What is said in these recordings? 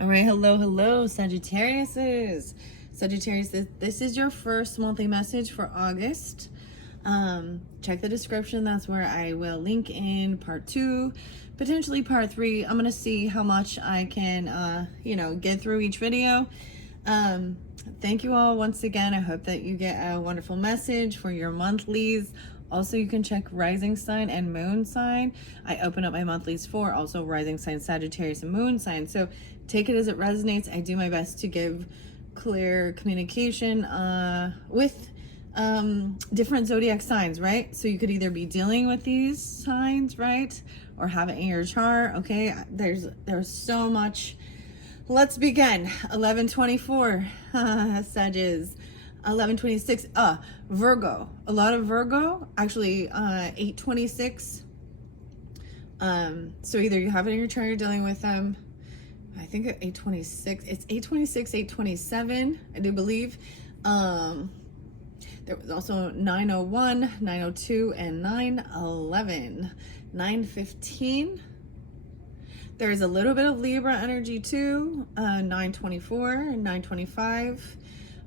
All right, hello, Sagittarius. Sagittarius, this is your first monthly message for August. Check the description. That's where I will link in part 2, potentially part 3. I'm gonna see how much I can, get through each video. Thank you all once again. I hope that you get a wonderful message for your monthlies. Also, you can check rising sign and moon sign. I open up my monthlies for also rising sign, Sagittarius, and moon sign. So take it as it resonates. I do my best to give clear communication with different zodiac signs, right? So you could either be dealing with these signs, right, or have it in your chart. Okay, there's so much. Let's begin. 1124 Sages. 1126 Virgo. A lot of Virgo, actually 826. So either you have it in your chart, you're dealing with them. I think 826, it's 826, 827, I do believe. There was also 901, 902, and 911. 915. There's a little bit of Libra energy too. 924 and 925.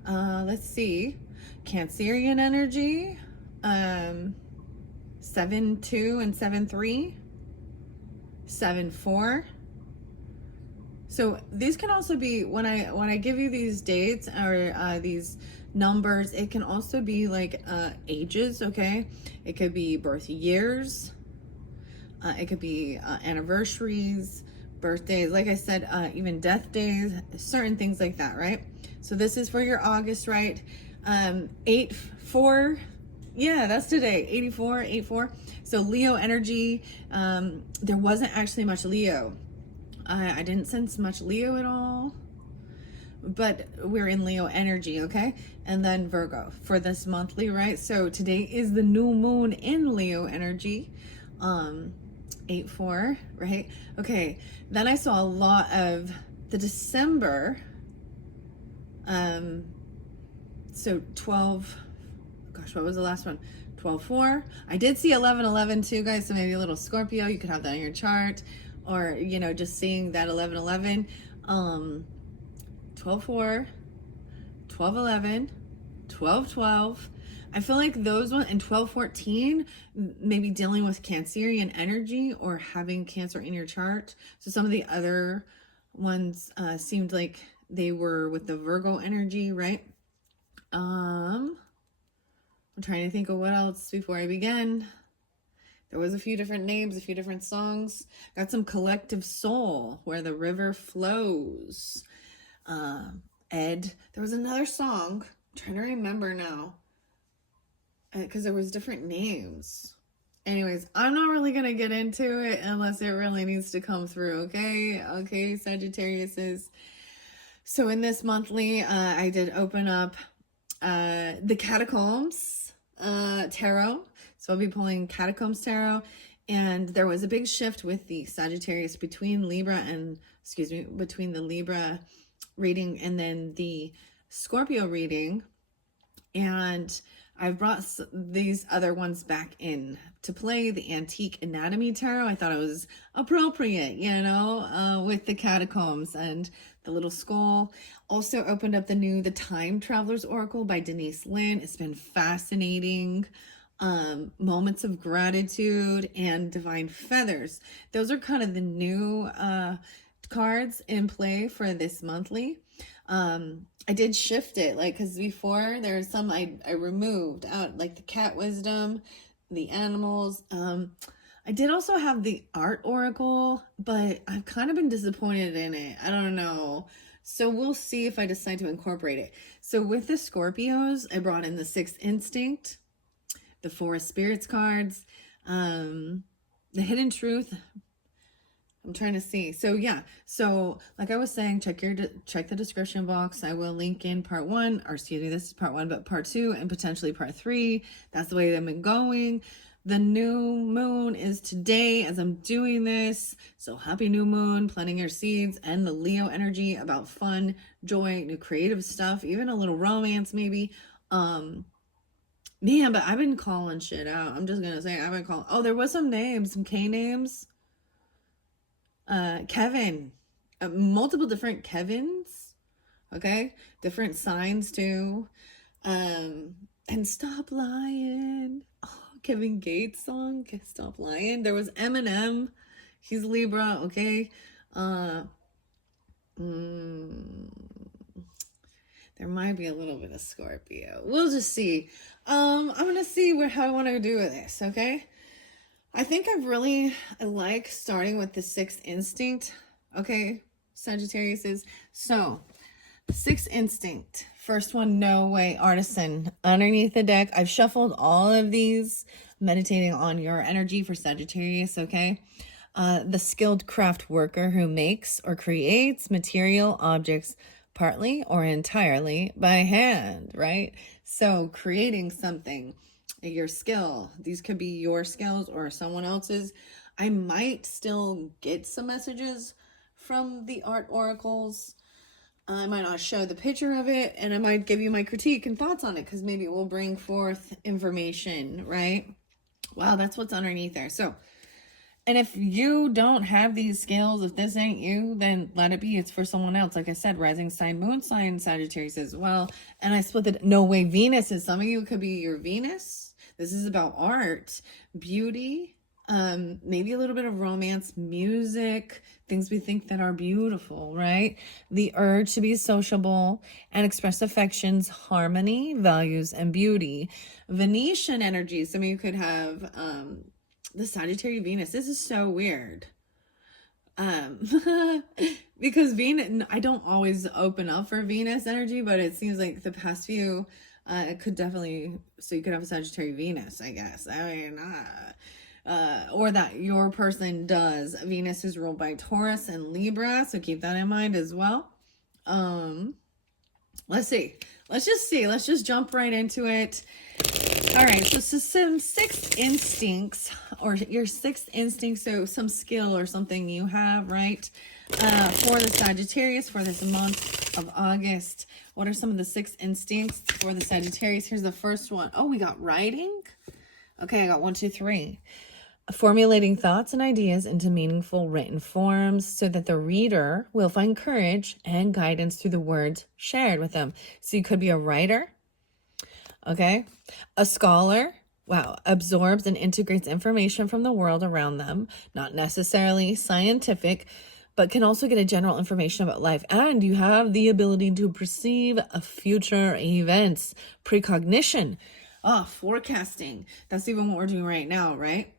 Let's see. Cancerian energy. 7-2 and 7-3. 7-4. So these can also be, when I give you these dates or these numbers, it can also be like ages, okay? It could be birth years. It could be anniversaries, birthdays, like I said, even death days, certain things like that, right? So this is for your August, right? 8-4, yeah, that's today, 84, 8-4. So Leo energy, there wasn't actually much Leo. I didn't sense much Leo at all, but we're in Leo energy, okay? And then Virgo for this monthly, right? So today is the new moon in Leo energy. 8-4, right? Okay, then I saw a lot of the December, so 12, gosh, what was the last one? 12-4. I did see 11-11 too, guys, so maybe a little Scorpio, you could have that in your chart, or, just seeing that 11-11, 12-4, 12-11, 12-12. I feel like those ones, and 12-14, maybe dealing with Cancerian energy or having Cancer in your chart. So some of the other ones seemed like they were with the Virgo energy, right? I'm trying to think of what else before I begin. There was a few different names, a few different songs. Got some Collective Soul, Where the River Flows. Ed. There was another song. I'm trying to remember now, because there was different names. Anyways, I'm not really gonna get into it unless it really needs to come through. Okay, Sagittarius. So in this monthly, I did open up the Catacombs tarot. So I'll be pulling Catacombs tarot, and there was a big shift with the Sagittarius between between the Libra reading and then the Scorpio reading, and I've brought these other ones back in to play. The Antique Anatomy Tarot, I thought it was appropriate, with the Catacombs and the little skull. Also opened up the Time Traveler's Oracle by Denise Lynn. It's been fascinating. Moments of Gratitude and Divine Feathers. Those are kind of the new cards in play for this monthly. I did shift it, because before there was some I removed out, like the Cat Wisdom, the animals. I did also have the Art Oracle, but I've kind of been disappointed in it. I don't know. So we'll see if I decide to incorporate it. So with the Scorpios, I brought in the Sixth Instinct, the Forest Spirits cards, the Hidden Truth. I'm trying to see. So yeah. So like I was saying, check the description box. I will link in part 1, or excuse me, this is part 1, but part 2 and potentially part 3. That's the way I've been going. The new moon is today as I'm doing this. So happy new moon, planting your seeds, and the Leo energy about fun, joy, new creative stuff, even a little romance maybe. Man, but I've been calling shit out. I'm just gonna say I've been calling. Oh, there was some names, some K names. Kevin. multiple different Kevins, okay? Different signs too. And Stop Lying. Oh, Kevin Gates song, Stop Lying. There was Eminem. He's Libra, okay? There might be a little bit of Scorpio. We'll just see. I'm gonna see how I want to do with this, okay? I think I like starting with the sixth instinct, okay? Sagittarius is so sixth instinct. First one, no way, artisan. Underneath the deck, I've shuffled all of these, meditating on your energy for Sagittarius, okay? The skilled craft worker who makes or creates material objects partly or entirely by hand, right? So creating something, your skill, these could be your skills or someone else's. I might still get some messages from the art oracles. I might not show the picture of it, and I might give you my critique and thoughts on it because maybe it will bring forth information, right? Wow, that's what's underneath there. So, and if you don't have these skills, if this ain't you, then let it be. It's for someone else. Like I said, rising sign, moon sign, Sagittarius as well. And I split it. No way, Venus is. Some of you could be your Venus. This is about art, beauty, maybe a little bit of romance, music, things we think that are beautiful, right? The urge to be sociable and express affections, harmony, values, and beauty. Venetian energy. Some of you could have the Sagittarius Venus. This is so weird. Because Venus, I don't always open up for Venus energy, but it seems like the past few, it could definitely, so you could have a Sagittarius Venus, I guess. I mean, or that your person does. Venus is ruled by Taurus and Libra, so keep that in mind as well. Let's see. Let's just jump right into it. All right, so some sixth instincts, or your sixth instinct, so some skill or something you have, right? For the Sagittarius for this month of August. What are some of the six instincts for the Sagittarius? Here's the first one. Oh, we got writing. Okay, I got 1, 2, 3. Formulating thoughts and ideas into meaningful written forms so that the reader will find courage and guidance through the words shared with them. So you could be a writer, okay? A scholar, wow, absorbs and integrates information from the world around them, not necessarily scientific, but can also get a general information about life. And you have the ability to perceive future events, precognition, forecasting. That's even what we're doing right now, right?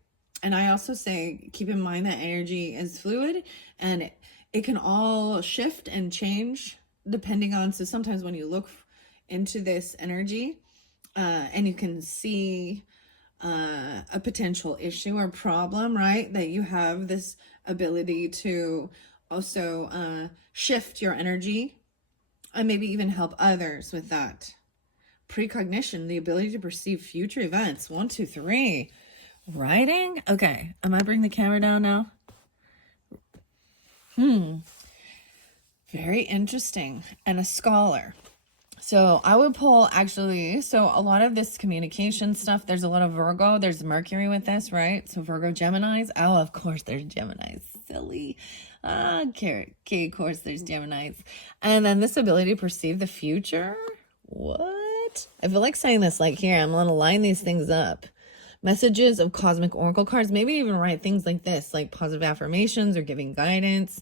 And I also say, keep in mind that energy is fluid and it can all shift and change depending on, so sometimes when you look into this energy and you can see a potential issue or problem, right? That you have this ability to also shift your energy and maybe even help others with that. Precognition, the ability to perceive future events. 1, 2, 3. Writing? Okay. Am I bringing the camera down now? Very interesting. And a scholar. So I would pull actually, so a lot of this communication stuff, there's a lot of Virgo, there's Mercury with this, right? So Virgo, Geminis. Oh, of course there's Geminis. Silly. Okay, of course there's Geminis. And then this ability to perceive the future. What? I feel like saying this like here, I'm going to line these things up. Messages of cosmic oracle cards, maybe even write things like this, like positive affirmations or giving guidance.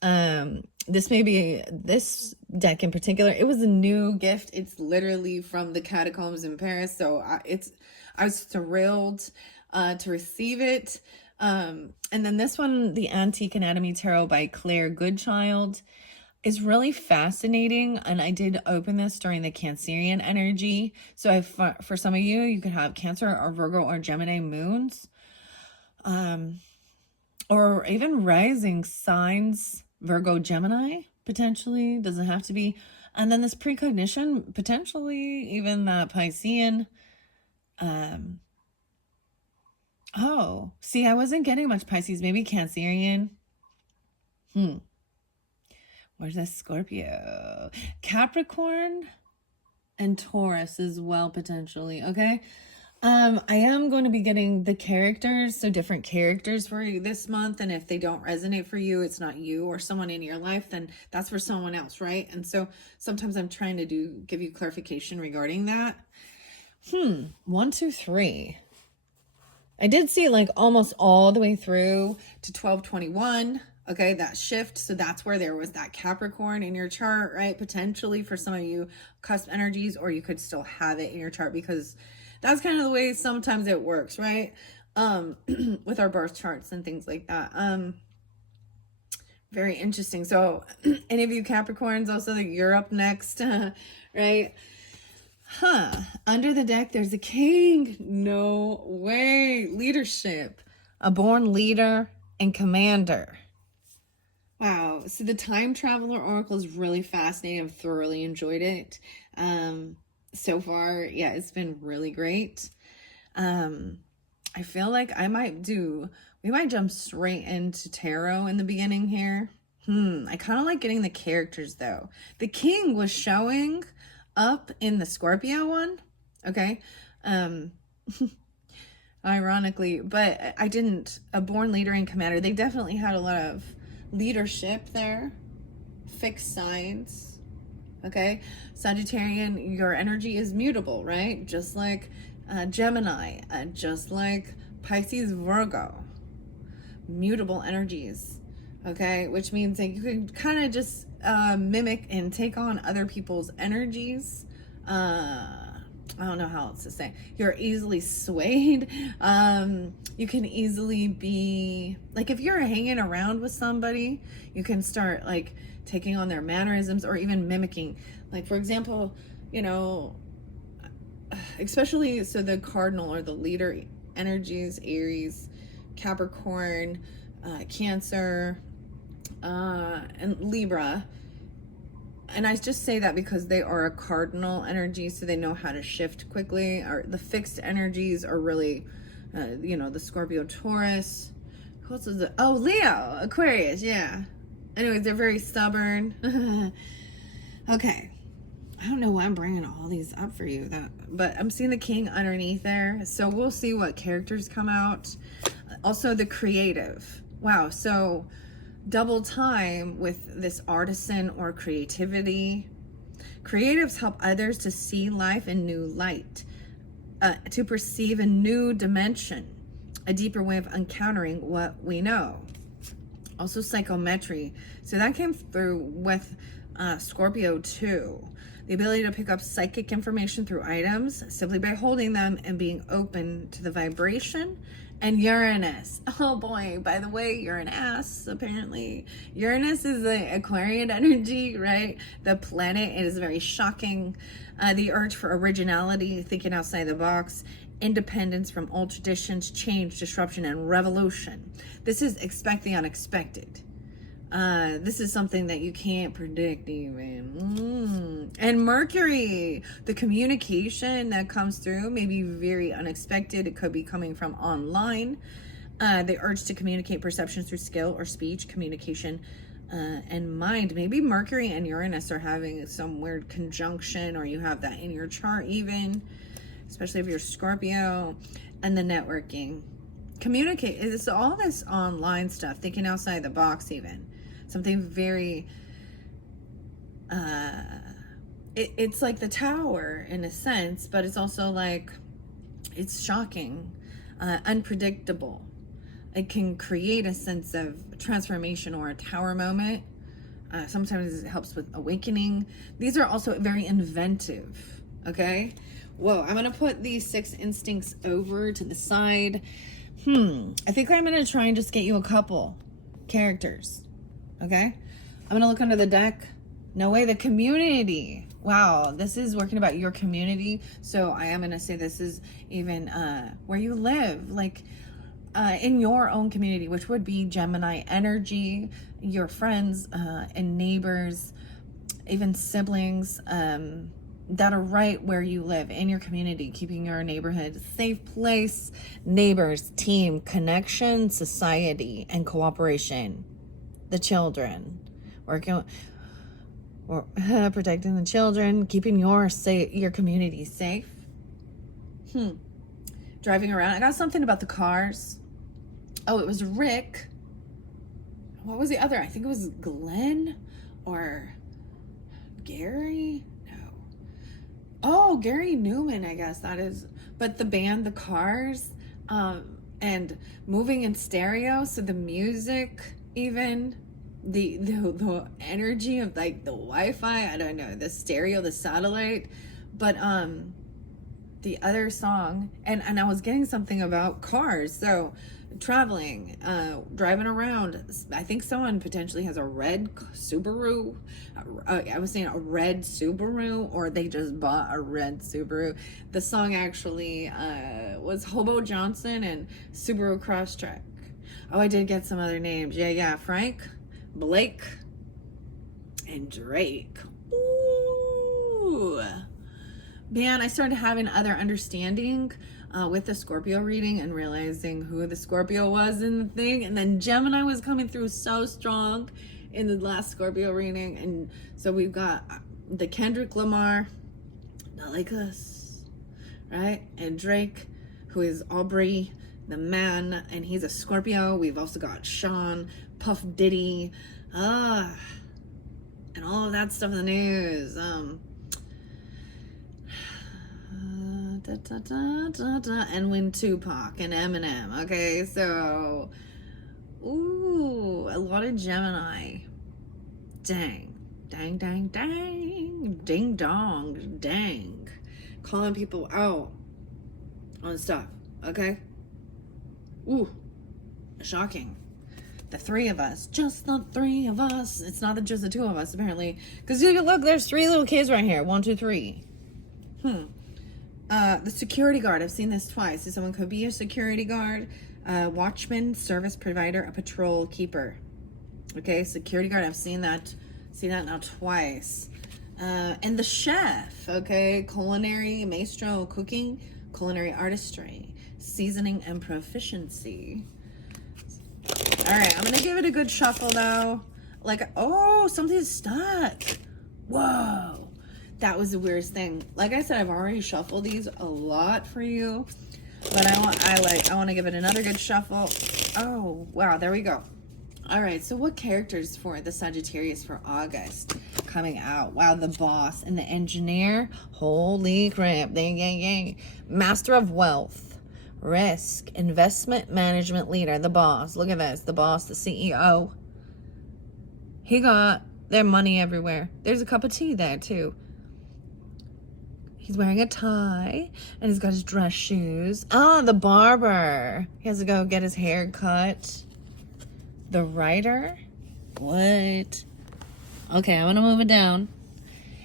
This may be, this deck in particular, it was a new gift. It's literally from the catacombs in Paris. So I was thrilled to receive it. And then this one, the Antique Anatomy Tarot by Claire Goodchild, is really fascinating. And I did open this during the Cancerian energy. So for some of you, you could have Cancer or Virgo or Gemini moons. Or even rising signs, Virgo, Gemini, potentially. Doesn't have to be. And then this precognition, potentially even that Piscean. Oh, see, I wasn't getting much Pisces. Maybe Cancerian. Where's that Scorpio? Capricorn and Taurus as well, potentially, okay? I am going to be getting the characters, so different characters for you this month. And if they don't resonate for you, it's not you or someone in your life, then that's for someone else, right? And so sometimes I'm trying to give you clarification regarding that. 1, 2, 3. I did see like almost all the way through to 1221. Okay, that shift. So that's where there was that Capricorn in your chart, right? Potentially for some of you cusp energies, or you could still have it in your chart because that's kind of the way sometimes it works, right? With our birth charts and things like that. Very interesting. So any of you Capricorns, also you're up next, right? Under the deck, there's a king. No way. Leadership. A born leader and commander. Wow. So the Time Traveler Oracle is really fascinating. I've thoroughly enjoyed it. So far, yeah, it's been really great. I feel like we might jump straight into tarot in the beginning here. I kind of like getting the characters though. The king was showing up in the Scorpio one. Okay. Ironically, but I didn't. A born leader and commander. They definitely had a lot of leadership there. Fixed signs. Okay. Sagittarian, your energy is mutable, right? Just like Gemini, just like Pisces, Virgo. Mutable energies. Okay. Which means that you can kind of just mimic and take on other people's energies. I don't know how else to say. You're easily swayed. You can easily be like, if you're hanging around with somebody, you can start like taking on their mannerisms or even mimicking. Like, for example, you know, especially so the cardinal or the leader energies, Aries, Capricorn, Cancer, and Libra. And I just say that because they are a cardinal energy, so they know how to shift quickly. Or the fixed energies are really, the Scorpio, Taurus. Who else is it? Oh, Leo, Aquarius, yeah. Anyways, they're very stubborn. Okay. I don't know why I'm bringing all these up for you, but I'm seeing the king underneath there. So we'll see what characters come out. Also, the creative. Wow, so double time with this artisan or creativity. Creatives help others to see life in new light, to perceive a new dimension, a deeper way of encountering what we know. Also psychometry. So that came through with Scorpio too. The ability to pick up psychic information through items simply by holding them and being open to the vibration. And Uranus. Oh boy, by the way, you're an ass, apparently. Uranus is the Aquarian energy, right? The planet. It is very shocking. The urge for originality, thinking outside the box, independence from old traditions, change, disruption, and revolution. This is expect the unexpected. This is something that you can't predict even. And Mercury, the communication that comes through may be very unexpected. It could be coming from online. The urge to communicate perceptions through skill or speech, communication, and mind. Maybe Mercury and Uranus are having some weird conjunction, or you have that in your chart even, especially if you're Scorpio. And the networking. Communicate. It's all this online stuff, thinking outside the box even. Something very, it's like the tower in a sense, but it's also like, it's shocking, unpredictable. It can create a sense of transformation or a tower moment. Sometimes it helps with awakening. These are also very inventive, okay? Whoa, I'm going to put these 6 instincts over to the side. I think I'm going to try and just get you a couple characters. Okay, I'm gonna look under the deck. No way, the community. Wow, this is working about your community. So I am gonna say this is even where you live, like in your own community, which would be Gemini energy, your friends and neighbors, even siblings that are right where you live in your community, keeping your neighborhood a safe place. Neighbors, team, connection, society, and cooperation. The children, working or protecting the children, keeping your community safe. driving around. I got something about the cars. Oh, it was Rick. What was the other? I think it was Glenn or Gary. No. Oh, Gary Newman, I guess that is. But the band, the Cars, and moving in stereo. So the music, even the energy of like the Wi-Fi. I don't know, the stereo, the satellite. But the other song, and I was getting something about cars. So traveling, driving around. I think someone potentially has a red Subaru. I was saying a red Subaru, or they just bought a red Subaru. The song actually was Hobo Johnson and Subaru Crosstrek. Oh, I did get some other names. Yeah. Frank, Blake, and Drake. Ooh. Man, I started having other understanding with the Scorpio reading and realizing who the Scorpio was in the thing. And then Gemini was coming through so strong in the last Scorpio reading. And so we've got the Kendrick Lamar, Not Like Us, right? And Drake, who is Aubrey, the man, and he's a Scorpio. We've also got Sean, Puff Diddy, and all of that stuff in the news. And when Tupac and Eminem. Okay, so ooh, a lot of Gemini. Dang, ding dong, dang, calling people out on stuff. Okay, ooh, shocking. The three of us, just the three of us. It's not just the two of us apparently, because you look, there's 3 little kids right here. 1, 2, 3. The security guard, I've seen this twice. So someone could be a security guard, watchman, service provider, a patrol keeper. Okay, security guard, I've seen that now twice. And the chef, okay, culinary, maestro, cooking, culinary artistry, seasoning, and proficiency. All right, I'm gonna give it a good shuffle though. Like, oh, something's stuck. Whoa. That was the weirdest thing. Like I said, I've already shuffled these a lot for you, but I want to give it another good shuffle. Oh, wow, there we go. All right, so what characters for the Sagittarius for August coming out? Wow, the boss and the engineer. Holy crap. Master of wealth, risk, investment management leader, the boss. Look at this, the boss, the CEO. He got their money everywhere. There's a cup of tea there too. He's wearing a tie, and he's got his dress shoes. Ah, the barber. He has to go get his hair cut. The writer? What? Okay, I'm gonna move it down.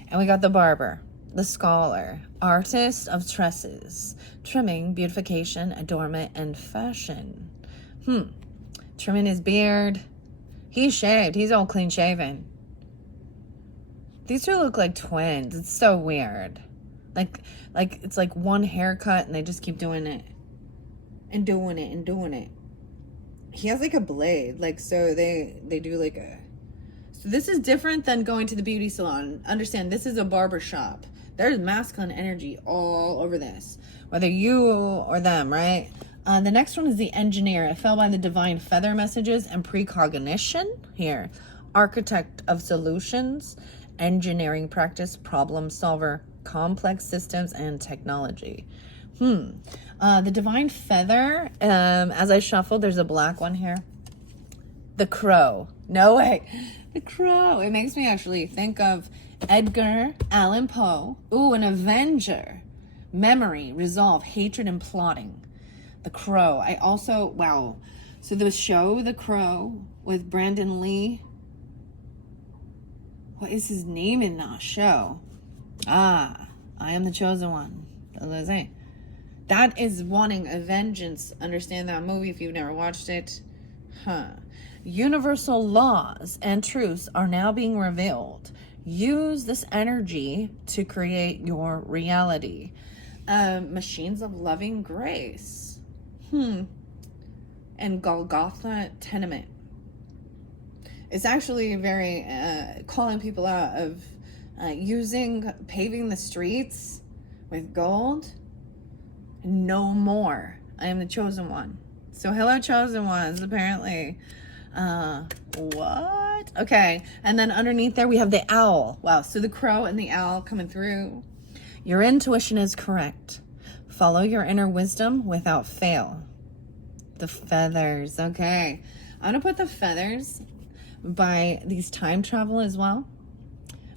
And we got the barber, the scholar, artist of tresses, trimming, beautification, adornment, and fashion. Trimming his beard. He's shaved. He's all clean shaven. These two look like twins. It's so weird. Like it's like one haircut and they just keep doing it and doing it and doing it. He has like a blade, like, so they do like a, so this is different than going to the beauty salon. Understand, this is a barber shop. There's masculine energy all over this, whether you or them, right? The next one is the engineer. It fell by the divine feather messages and precognition here. Architect of solutions, engineering practice, problem solver, complex systems, and technology. The divine feather, as I shuffled, there's a black one here. The crow. No way. The crow. It makes me actually think of Edgar Allan Poe. Ooh, an avenger. Memory, resolve, hatred, and plotting. The Crow. I also, wow. So the show, The Crow, with Brandon Lee. What is his name in that show? Ah, I Am the Chosen One. That's what I say. That is wanting a vengeance. Understand that movie if you've never watched it. Universal laws and truths are now being revealed. Use this energy to create your reality. Machines of loving grace. And Golgotha tenement. It's actually very calling people out of paving the streets with gold no more. I am the chosen one. So hello, chosen ones, apparently. What? Okay, and then underneath there we have the owl. Wow, so the crow and the owl coming through. Your intuition is correct. Follow your inner wisdom without fail. The feathers, okay. I'm gonna put the feathers by these time travel as well.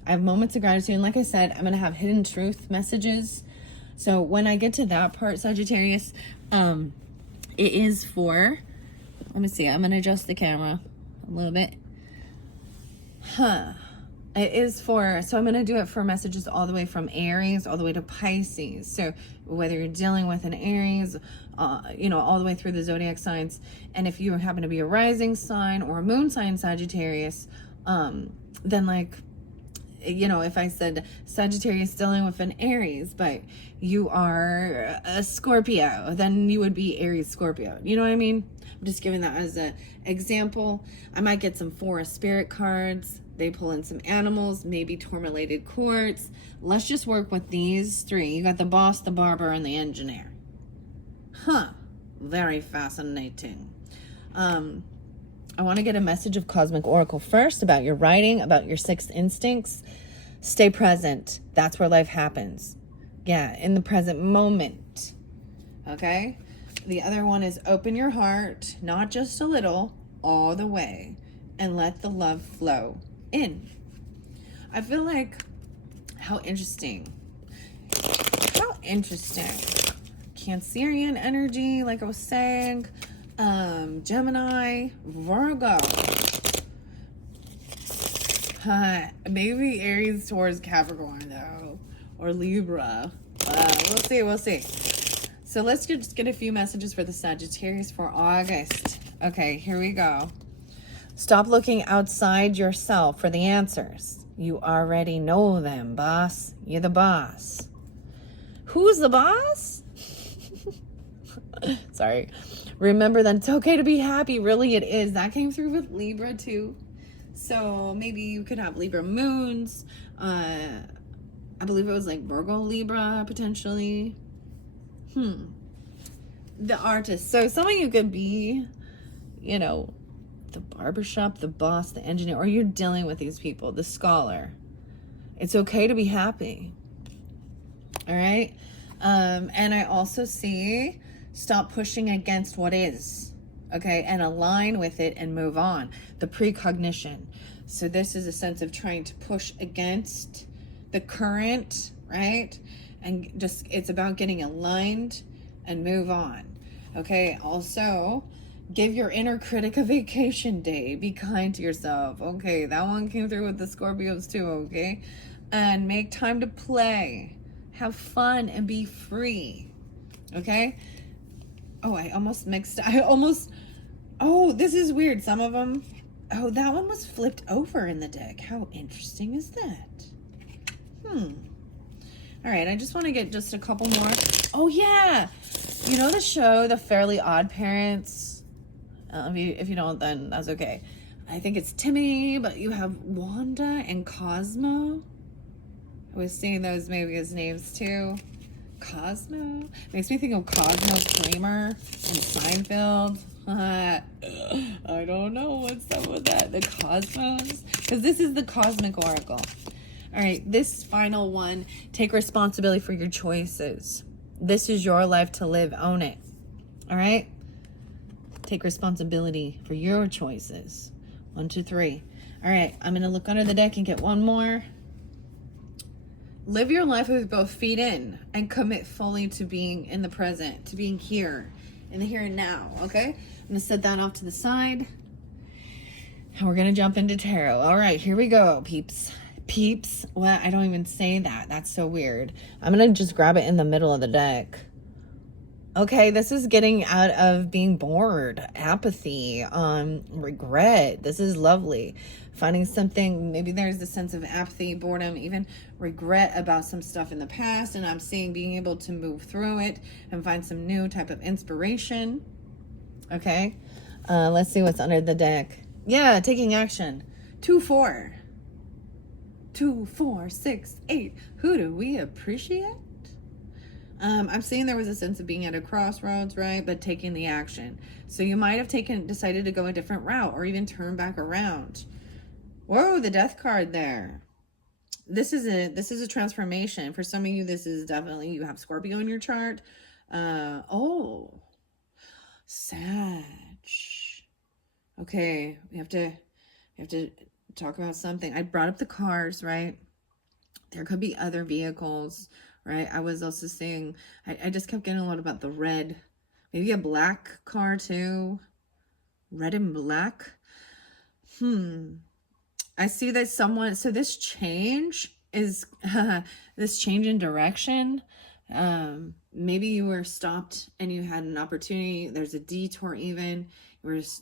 I have moments of gratitude, and like I said, I'm gonna have hidden truth messages. So when I get to that part, Sagittarius, it is for, let me see, I'm gonna adjust the camera a little bit. It is for, so I'm going to do it for messages all the way from Aries all the way to Pisces. So whether you're dealing with an Aries, all the way through the zodiac signs, and if you happen to be a rising sign or a moon sign Sagittarius, then like, if I said Sagittarius dealing with an Aries, but you are a Scorpio, then you would be Aries Scorpio. You know what I mean? I'm just giving that as an example. I might get some forest spirit cards. They pull in some animals, maybe tourmalated quartz. Let's just work with these three. You got the boss, the barber, and the engineer. Very fascinating. I want to get a message of Cosmic Oracle first about your writing, about your sixth instincts. Stay present. That's where life happens. Yeah, in the present moment. Okay? The other one is open your heart, not just a little, all the way, and let the love flow in. I feel like, how interesting. Cancerian energy, like I was saying, Gemini, Virgo, maybe Aries towards Capricorn though, or Libra. We'll see. So let's just get a few messages for the Sagittarius for August. Okay, here we go. Stop looking outside yourself for the answers. You already know them, boss. You're the boss. Who's the boss? Sorry. Remember that it's okay to be happy. Really, it is. That came through with Libra too. So maybe you could have Libra moons. I believe it was like Virgo Libra potentially. The artist. So some of you could be, the barbershop, the boss, the engineer, or you're dealing with these people, the scholar. It's okay to be happy. All right. And I also see stop pushing against what is, okay, and align with it and move on. The precognition. So this is a sense of trying to push against the current, right? And just, it's about getting aligned and move on. Okay. Also, give your inner critic a vacation day. Be kind to yourself. Okay, that one came through with the Scorpios too, okay? And make time to play. Have fun and be free. Okay? Oh, oh, this is weird. Some of them, that one was flipped over in the deck. How interesting is that? All right, I just want to get just a couple more. Oh, yeah. You know the show, The Fairly Odd Parents? If you don't, then that's okay. I think it's Timmy, but you have Wanda and Cosmo. I was seeing those maybe as names too. Cosmo makes me think of Cosmo Kramer and Seinfeld. I don't know what's up with that. The Cosmos, because this is the Cosmic Oracle. All right, this final one. Take responsibility for your choices. This is your life to live. Own it. All right. Take responsibility for your choices. 1, 2, 3. All right, I'm going to look under the deck and get one more. Live your life with both feet in and commit fully to being in the present, to being here, in the here and now, okay? I'm going to set that off to the side. And we're going to jump into tarot. All right, here we go, peeps. Peeps? Well, I don't even say that. That's so weird. I'm going to just grab it in the middle of the deck. Okay, this is getting out of being bored, apathy, regret. This is lovely. Finding something, maybe there's a sense of apathy, boredom, even regret about some stuff in the past. And I'm seeing being able to move through it and find some new type of inspiration. Okay, let's see what's under the deck. Yeah, taking action. 2, 4. 2, 4, 6, 8. Who do we appreciate? I'm seeing there was a sense of being at a crossroads, right? But taking the action. So you might have decided to go a different route or even turn back around. Whoa, the death card there. This is a transformation. For some of you, this is definitely, you have Scorpio in your chart. Oh, Sag. Okay, we have to talk about something. I brought up the cars, right? There could be other vehicles, right? I was also saying, I just kept getting a lot about the red. Maybe a black car too. Red and black. I see that someone, so this change is, this change in direction. Maybe you were stopped and you had an opportunity. There's a detour even.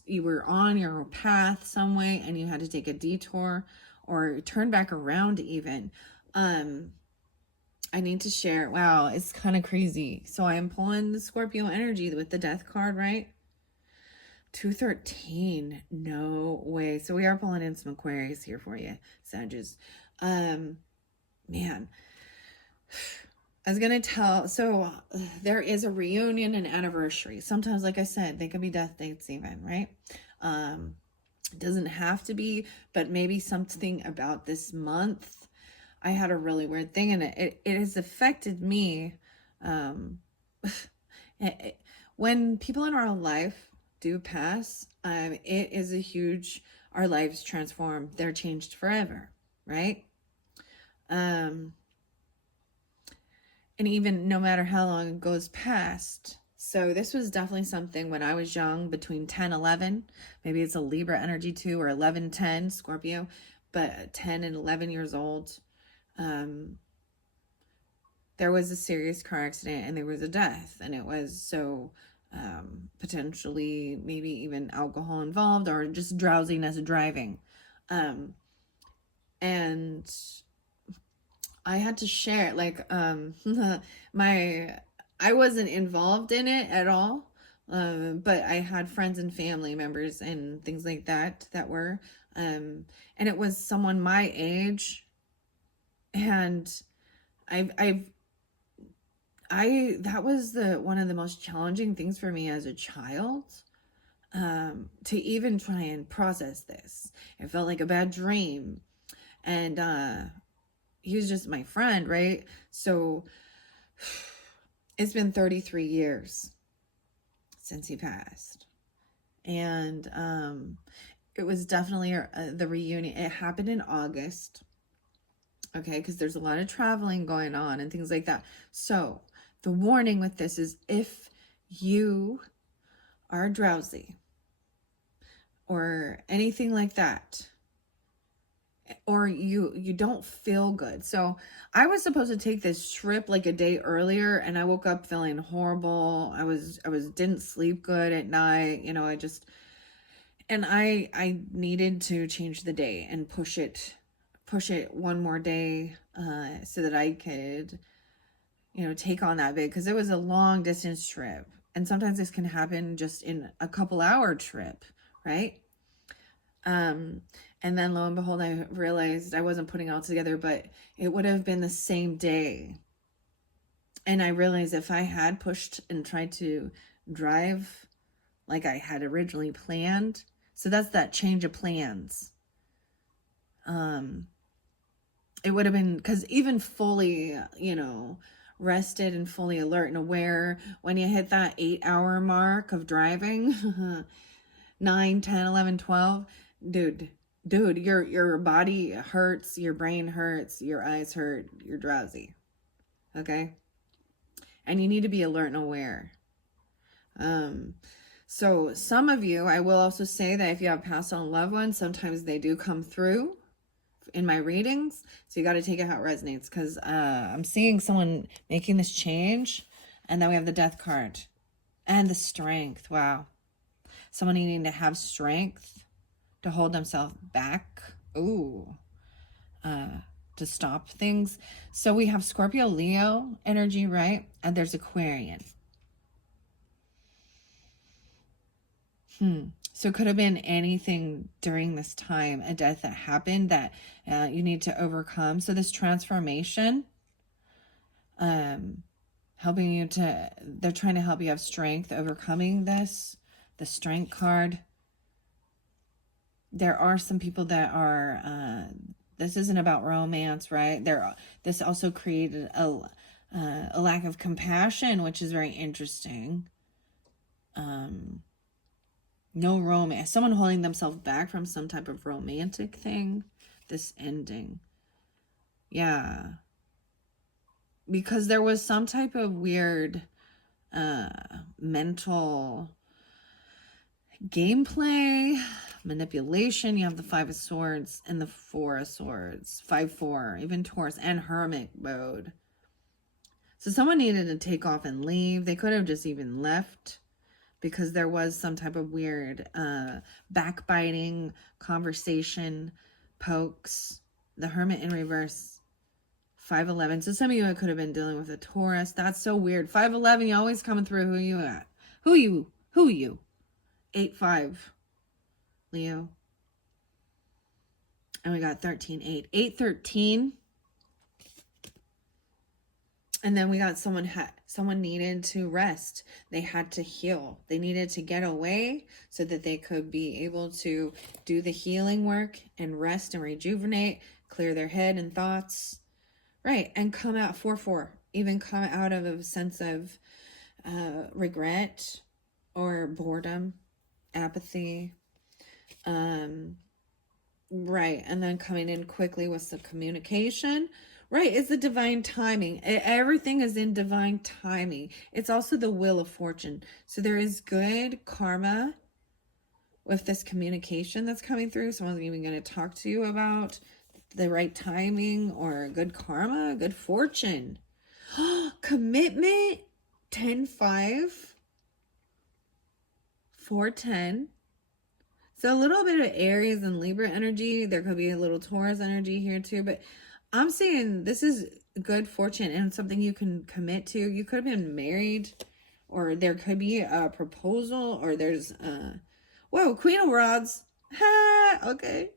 You were on your path some way and you had to take a detour or turn back around even. I need to share. Wow, it's kind of crazy. So I am pulling the Scorpio energy with the death card, right? 213. No way. So we are pulling in some Aquarius here for you, Sagittarius. Man. I was going to tell, so there is a reunion and anniversary. Sometimes, like I said, they could be death dates even, right? It doesn't have to be, but maybe something about this month. I had a really weird thing and it has affected me. When people in our life do pass, it is a huge, our lives transform. They're changed forever, right? And even no matter how long it goes past. So this was definitely something when I was young, between 10, 11, maybe it's a Libra energy too, or 11, 10, Scorpio, but 10 and 11 years old, there was a serious car accident and there was a death. And it was so potentially maybe even alcohol involved or just drowsiness driving. And I had to share, like, I wasn't involved in it at all, but I had friends and family members and things like that were, and it was someone my age, and that was one of the most challenging things for me as a child, to even try and process this. It felt like a bad dream, and, he was just my friend, right? So it's been 33 years since he passed. And it was definitely the reunion. It happened in August, okay? Because there's a lot of traveling going on and things like that. So the warning with this is if you are drowsy or anything like that, or you don't feel good. So I was supposed to take this trip like a day earlier and I woke up feeling horrible. I didn't sleep good at night. You know, I needed to change the day and push it one more day, so that I could, take on that big, because it was a long distance trip. And sometimes this can happen just in a couple hour trip, right? And then lo and behold, I realized I wasn't putting it all together, but it would have been the same day. And I realized if I had pushed and tried to drive like I had originally planned, so that's that change of plans. It would have been, because even fully, rested and fully alert and aware, when you hit that 8-hour mark of driving, 9, 10, 11, 12, dude, your body hurts, your brain hurts, your eyes hurt, you're drowsy. Okay? And you need to be alert and aware. So some of you, I will also say that if you have passed on loved ones, sometimes they do come through in my readings. So you got to take it how it resonates, because I'm seeing someone making this change, and then we have the death card and the strength. Wow. Someone needing to have strength to hold themselves back. Ooh. To stop things. So we have Scorpio, Leo energy, right? And there's Aquarian. So it could have been anything during this time, a death that happened that you need to overcome. So this transformation, helping you to, they're trying to help you have strength overcoming this, the strength card. There are some people that are, this isn't about romance, right? This also created a lack of compassion, which is very interesting. No romance. Someone holding themselves back from some type of romantic thing. This ending. Yeah. Because there was some type of weird mental gameplay, manipulation. You have the 5 of Swords and the 4 of Swords. 5-4, even Taurus and Hermit mode. So someone needed to take off and leave. They could have just even left because there was some type of weird backbiting, conversation, pokes. The Hermit in reverse. 5-11. So some of you could have been dealing with a Taurus. That's so weird. 5-11, you always coming through. Who you at? Who you? 8-5. Leo. And we got 13-8. 8-13. And then we got someone needed to rest. They had to heal. They needed to get away so that they could be able to do the healing work and rest and rejuvenate, clear their head and thoughts. Right, and come out 4-4. Even come out of a sense of regret or boredom, apathy. Right, and then coming in quickly with some communication. Right, it's the divine timing. Everything is in divine timing. It's also the wheel of fortune. So there is good karma with this communication that's coming through. Someone's even going to talk to you about the right timing or good karma, good fortune. Commitment, 10-5, 4-10. So a little bit of Aries and Libra energy. There could be a little Taurus energy here too, but I'm saying this is good fortune and something you can commit to. You could have been married, or there could be a proposal, or there's whoa, Queen of Rods. Ha, okay.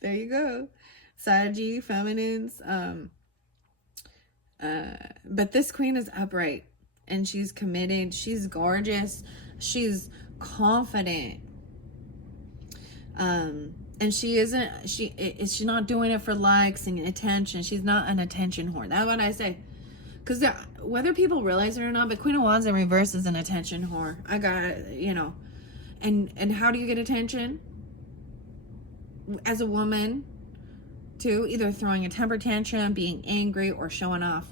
There you go. Saggy, feminines. But this queen is upright and she's committed. She's gorgeous. She's confident. And she's not doing it for likes and attention. She's not an attention whore. That's what I say. Because whether people realize it or not, but Queen of Wands in reverse is an attention whore. I got, you know. And how do you get attention? As a woman, too, either throwing a temper tantrum, being angry, or showing off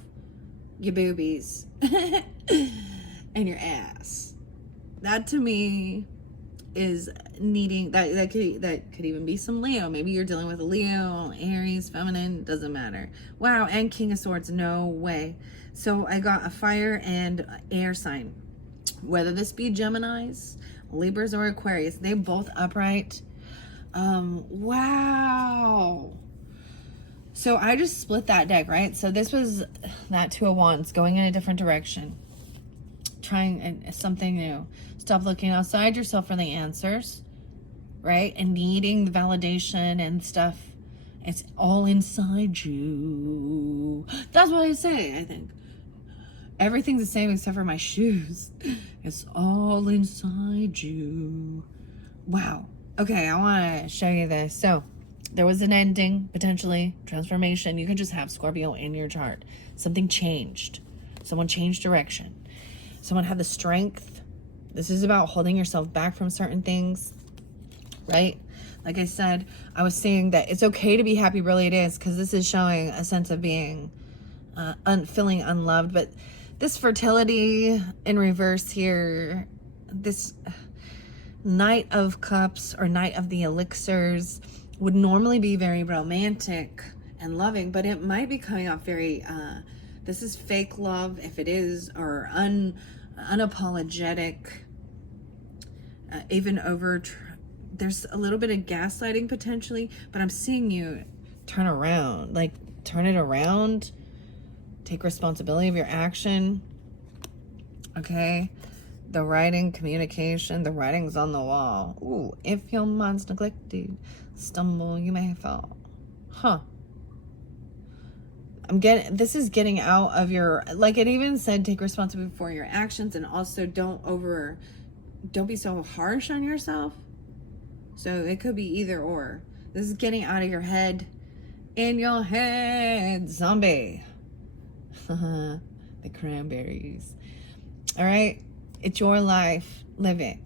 your boobies and your ass. That to me is needing that could even be some Leo. Maybe you're dealing with a Leo, Aries, feminine, doesn't matter. Wow, and King of Swords, no way. So I got a fire and air sign. Whether this be Geminis, Libras, or Aquarius, they both upright. Wow. So I just split that deck, right? So this was that 2 of Wands going in a different direction. Trying something new. Stop looking outside yourself for the answers, right? And needing the validation and stuff. It's all inside you. That's what I say, I think. Everything's the same except for my shoes. It's all inside you. Wow. Okay, I want to show you this. So there was an ending, potentially, transformation. You can just have Scorpio in your chart. Something changed. Someone changed direction. Someone had the strength. This is about holding yourself back from certain things, right? Like I said, I was saying that it's okay to be happy, really it is, because this is showing a sense of being, feeling unloved. But this fertility in reverse here, this Knight of Cups or Knight of the Elixirs would normally be very romantic and loving, but it might be coming off very, this is fake love, if it is, or unapologetic, even over, there's a little bit of gaslighting potentially, but I'm seeing you turn around, like turn it around, take responsibility of your action, okay? The writing, communication, the writing's on the wall. Ooh, if your mind's neglected, stumble, you may fall. Huh. this is getting out of your, like it even said, take responsibility for your actions, and also don't be so harsh on yourself. So it could be either or. This is getting out of your head. In your head, zombie. The cranberries. All right. It's your life. Live it.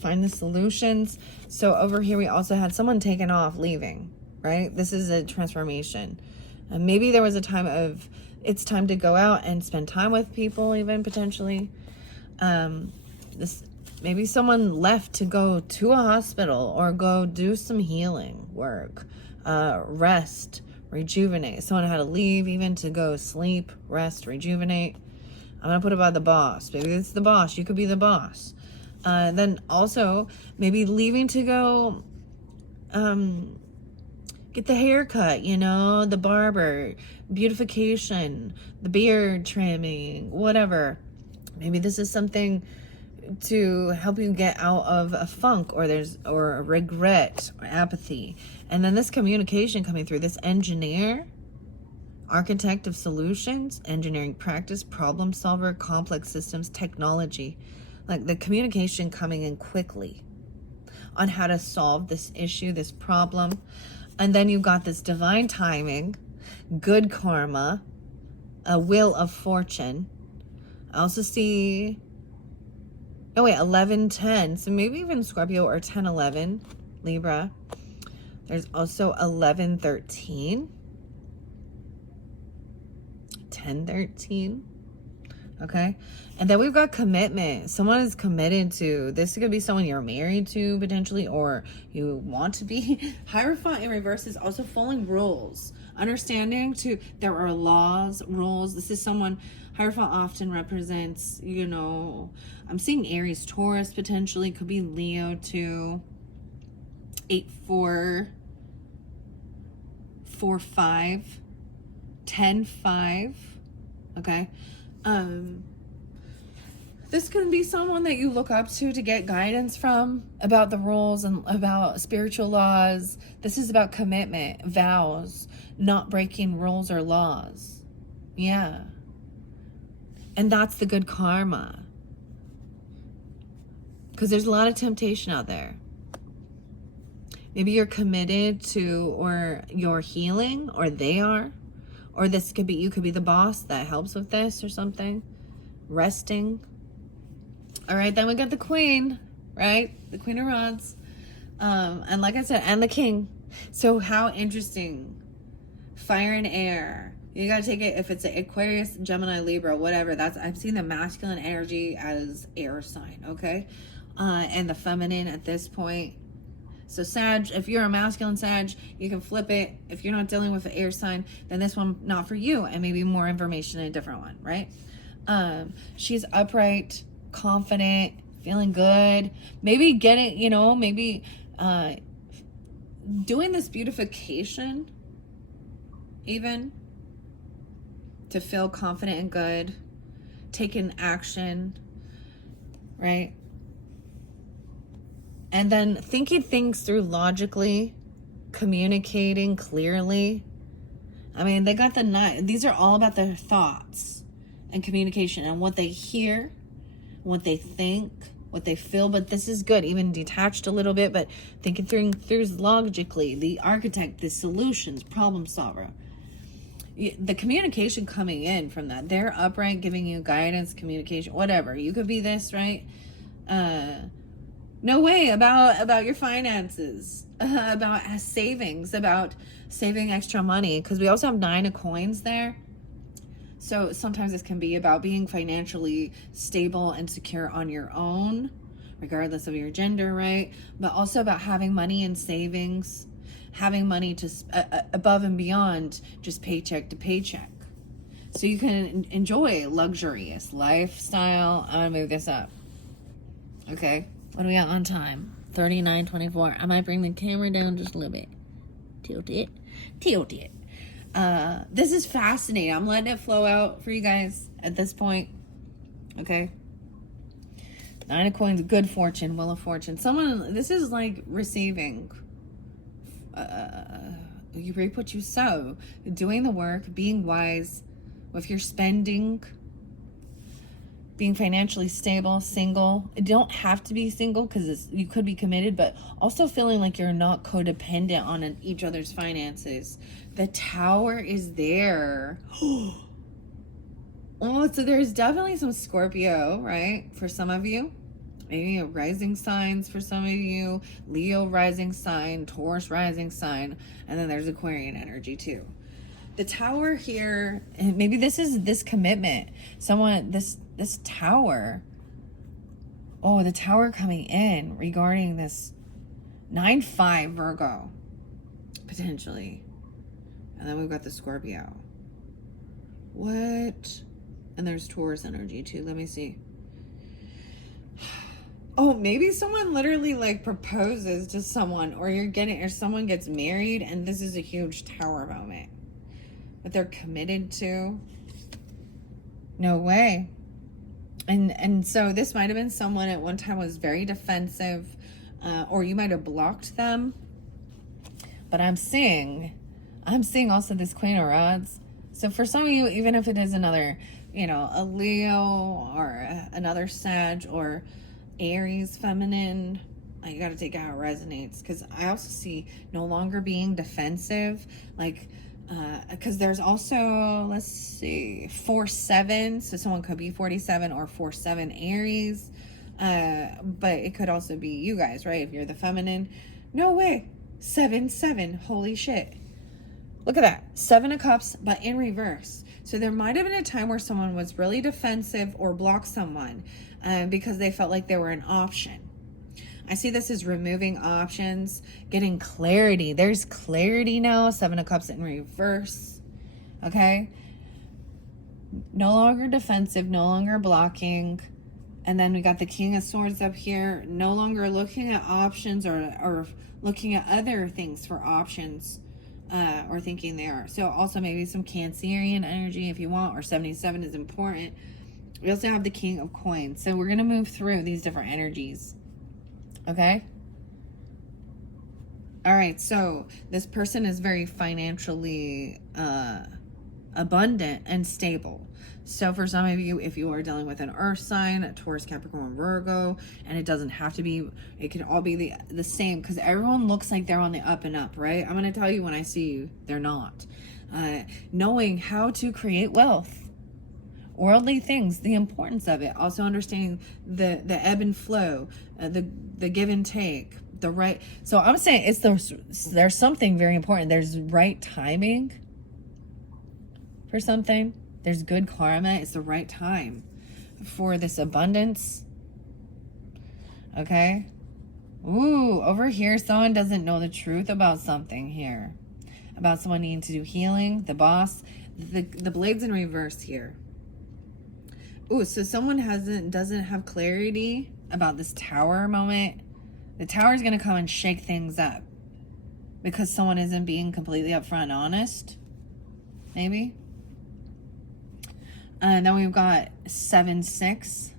Find the solutions. So over here, we also had someone taken off, leaving, right? This is a transformation. Maybe there was a time of, it's time to go out and spend time with people, even potentially. Maybe someone left to go to a hospital or go do some healing work, rest, rejuvenate. Someone had to leave even to go sleep, rest, rejuvenate. I'm going to put it by the boss. Maybe it's the boss. You could be the boss. Then also maybe leaving to go get the haircut, the barber, beautification, the beard trimming, whatever. Maybe this is something to help you get out of a funk or a regret or apathy. And then this communication coming through, this engineer, architect of solutions, engineering practice, problem solver, complex systems, technology, like the communication coming in quickly on how to solve this issue, this problem. And then you've got this divine timing, good karma, a wheel of fortune. I also see, 11-10. So maybe even Scorpio or 10-11, Libra. There's also 11-13. 10-13. Okay. And then we've got commitment. Someone is committed to, this could be someone you're married to potentially, or you want to be. Hierophant in reverse is also following rules. Understanding there are laws, rules. This is someone, Hierophant often represents, I'm seeing Aries, Taurus potentially, could be Leo too. 8-4, 4-5, 10-5. Okay. This can be someone that you look up to get guidance from about the rules and about spiritual laws. This is about commitment, vows, not breaking rules or laws. Yeah. And that's the good karma. Because there's a lot of temptation out there. Maybe you're committed to, or you're healing, or they are. Or this could be, you could be the boss that helps with this or something. Resting. All right, then we got the queen, right? The queen of rods. And like I said, and the king. So how interesting. Fire and air. You got to take it, if it's an Aquarius, Gemini, Libra, whatever. I'm seeing the masculine energy as air sign, okay? And the feminine at this point. So Sag, if you're a masculine Sag, you can flip it. If you're not dealing with an air sign, then this one not for you, and maybe more information in a different one, right? She's upright, confident, feeling good. Maybe getting, doing this beautification even to feel confident and good, taking action, right? And then thinking things through logically, communicating clearly. I mean, they got these are all about their thoughts and communication and what they hear, what they think, what they feel. But this is good, even detached a little bit, but thinking through logically, the architect, the solutions, problem solver. The communication coming in from that. They're upright, giving you guidance, communication, whatever. You could be this, right? No way about your finances, about savings, about saving extra money, because we also have 9 of coins there. So sometimes this can be about being financially stable and secure on your own, regardless of your gender, right? But also about having money in savings, having money to above and beyond just paycheck to paycheck. So you can enjoy luxurious lifestyle. I'm gonna move this up. Okay. What do we got on time? 39:24. I might bring the camera down just a little bit. Tilt it. This is fascinating. I'm letting it flow out for you guys at this point. Okay. 9 of coins, good fortune, wheel of fortune. This is like receiving You reap what you sow. Doing the work, being wise with your spending, being financially stable, single. You don't have to be single because you could be committed, but also feeling like you're not codependent on each other's finances. The Tower is there. Oh, so there's definitely some Scorpio, right? For some of you. Maybe a rising signs for some of you. Leo rising sign, Taurus rising sign. And then there's Aquarian energy too. The Tower here, and maybe this is this commitment. Someone, this Tower. Oh, the Tower coming in regarding this 9-5 Virgo. Potentially. And then we've got the Scorpio. What? And there's Taurus energy too. Let me see. Oh, maybe someone literally like proposes to someone, or someone gets married, and this is a huge Tower moment. But they're committed to. No way. And so this might have been someone at one time was very defensive, or you might have blocked them. But I'm seeing also this Queen of Rods. So for some of you, even if it is another, a Leo or another Sag or Aries feminine, you got to take it how it resonates. Because I also see no longer being defensive, because there's also, let's see, 4-7. So someone could be 47 or 4-7 Aries. But it could also be you guys, right? If you're the feminine. No way. 7-7. Holy shit. Look at that. 7 of Cups, but in reverse. So there might have been a time where someone was really defensive or blocked someone because they felt like they were an option. I see this as removing options, getting clarity. There's clarity now. 7 of Cups in reverse. Okay? No longer defensive, no longer blocking. And then we got the King of Swords up here. No longer looking at options or looking at other things for options. Or thinking they are. So also maybe some Cancerian energy if you want, or 77 is important. We also have the King of Coins. So we're going to move through these different energies. Okay? All right, so this person is very financially abundant and stable. So for some of you, if you are dealing with an earth sign, a Taurus, Capricorn, Virgo, and it doesn't have to be, it can all be the same, because everyone looks like they're on the up and up, right? I'm going to tell you when I see you, they're not. Knowing how to create wealth, worldly things, the importance of it, also understanding the ebb and flow, the give and take, the right. So I'm saying there's something very important. There's right timing for something. There's good karma. It's the right time for this abundance. Okay. Ooh, over here, someone doesn't know the truth about something here. About someone needing to do healing. The Boss. The Blade's in reverse here. Ooh, so someone doesn't have clarity about this Tower moment. The Tower is going to come and shake things up. Because someone isn't being completely upfront and honest. Maybe. And then we've got 7-6.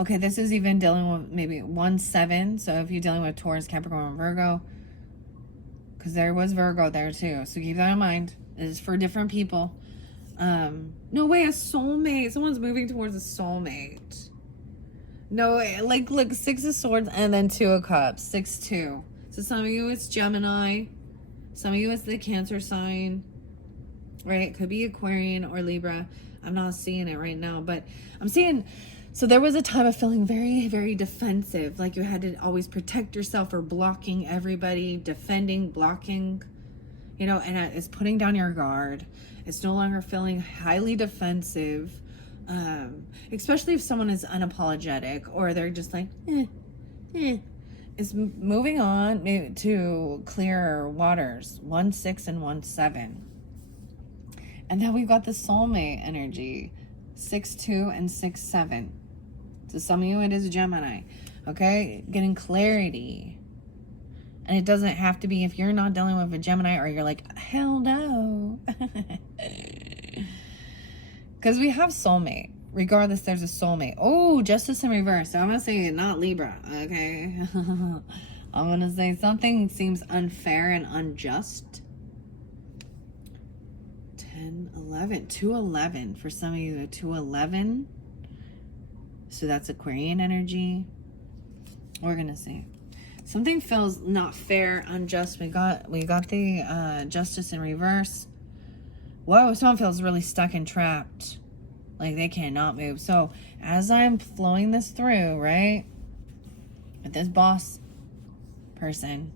Okay, this is even dealing with maybe 1-7. So if you're dealing with Taurus, Capricorn, Virgo, because there was Virgo there too. So keep that in mind. It's for different people. No way, a soulmate. Someone's moving towards a soulmate. No, look, 6 of Swords and then 2 of Cups. 6-2. So some of you it's Gemini. Some of you it's the Cancer sign. Right? It could be Aquarian or Libra. I'm not seeing it right now, but I'm seeing, so there was a time of feeling very, very defensive. Like you had to always protect yourself, or blocking everybody, defending, blocking, and it's putting down your guard. It's no longer feeling highly defensive, especially if someone is unapologetic or they're just like, It's moving on to clearer waters, 1-6 and 1-7. And then we've got the soulmate energy, 6-2 and 6-7. So some of you, it is Gemini, okay? Getting clarity. And it doesn't have to be if you're not dealing with a Gemini or you're like, hell no. Because we have soulmate. Regardless, there's a soulmate. Oh, Justice in reverse. So I'm going to say not Libra, okay? I'm going to say something seems unfair and unjust. 10, 11, 211 for some of you, 211. So that's Aquarian energy. We're going to see. Something feels not fair, unjust. We got the justice in reverse. Whoa, someone feels really stuck and trapped. Like they cannot move. So as I'm flowing this through, right, with this boss person,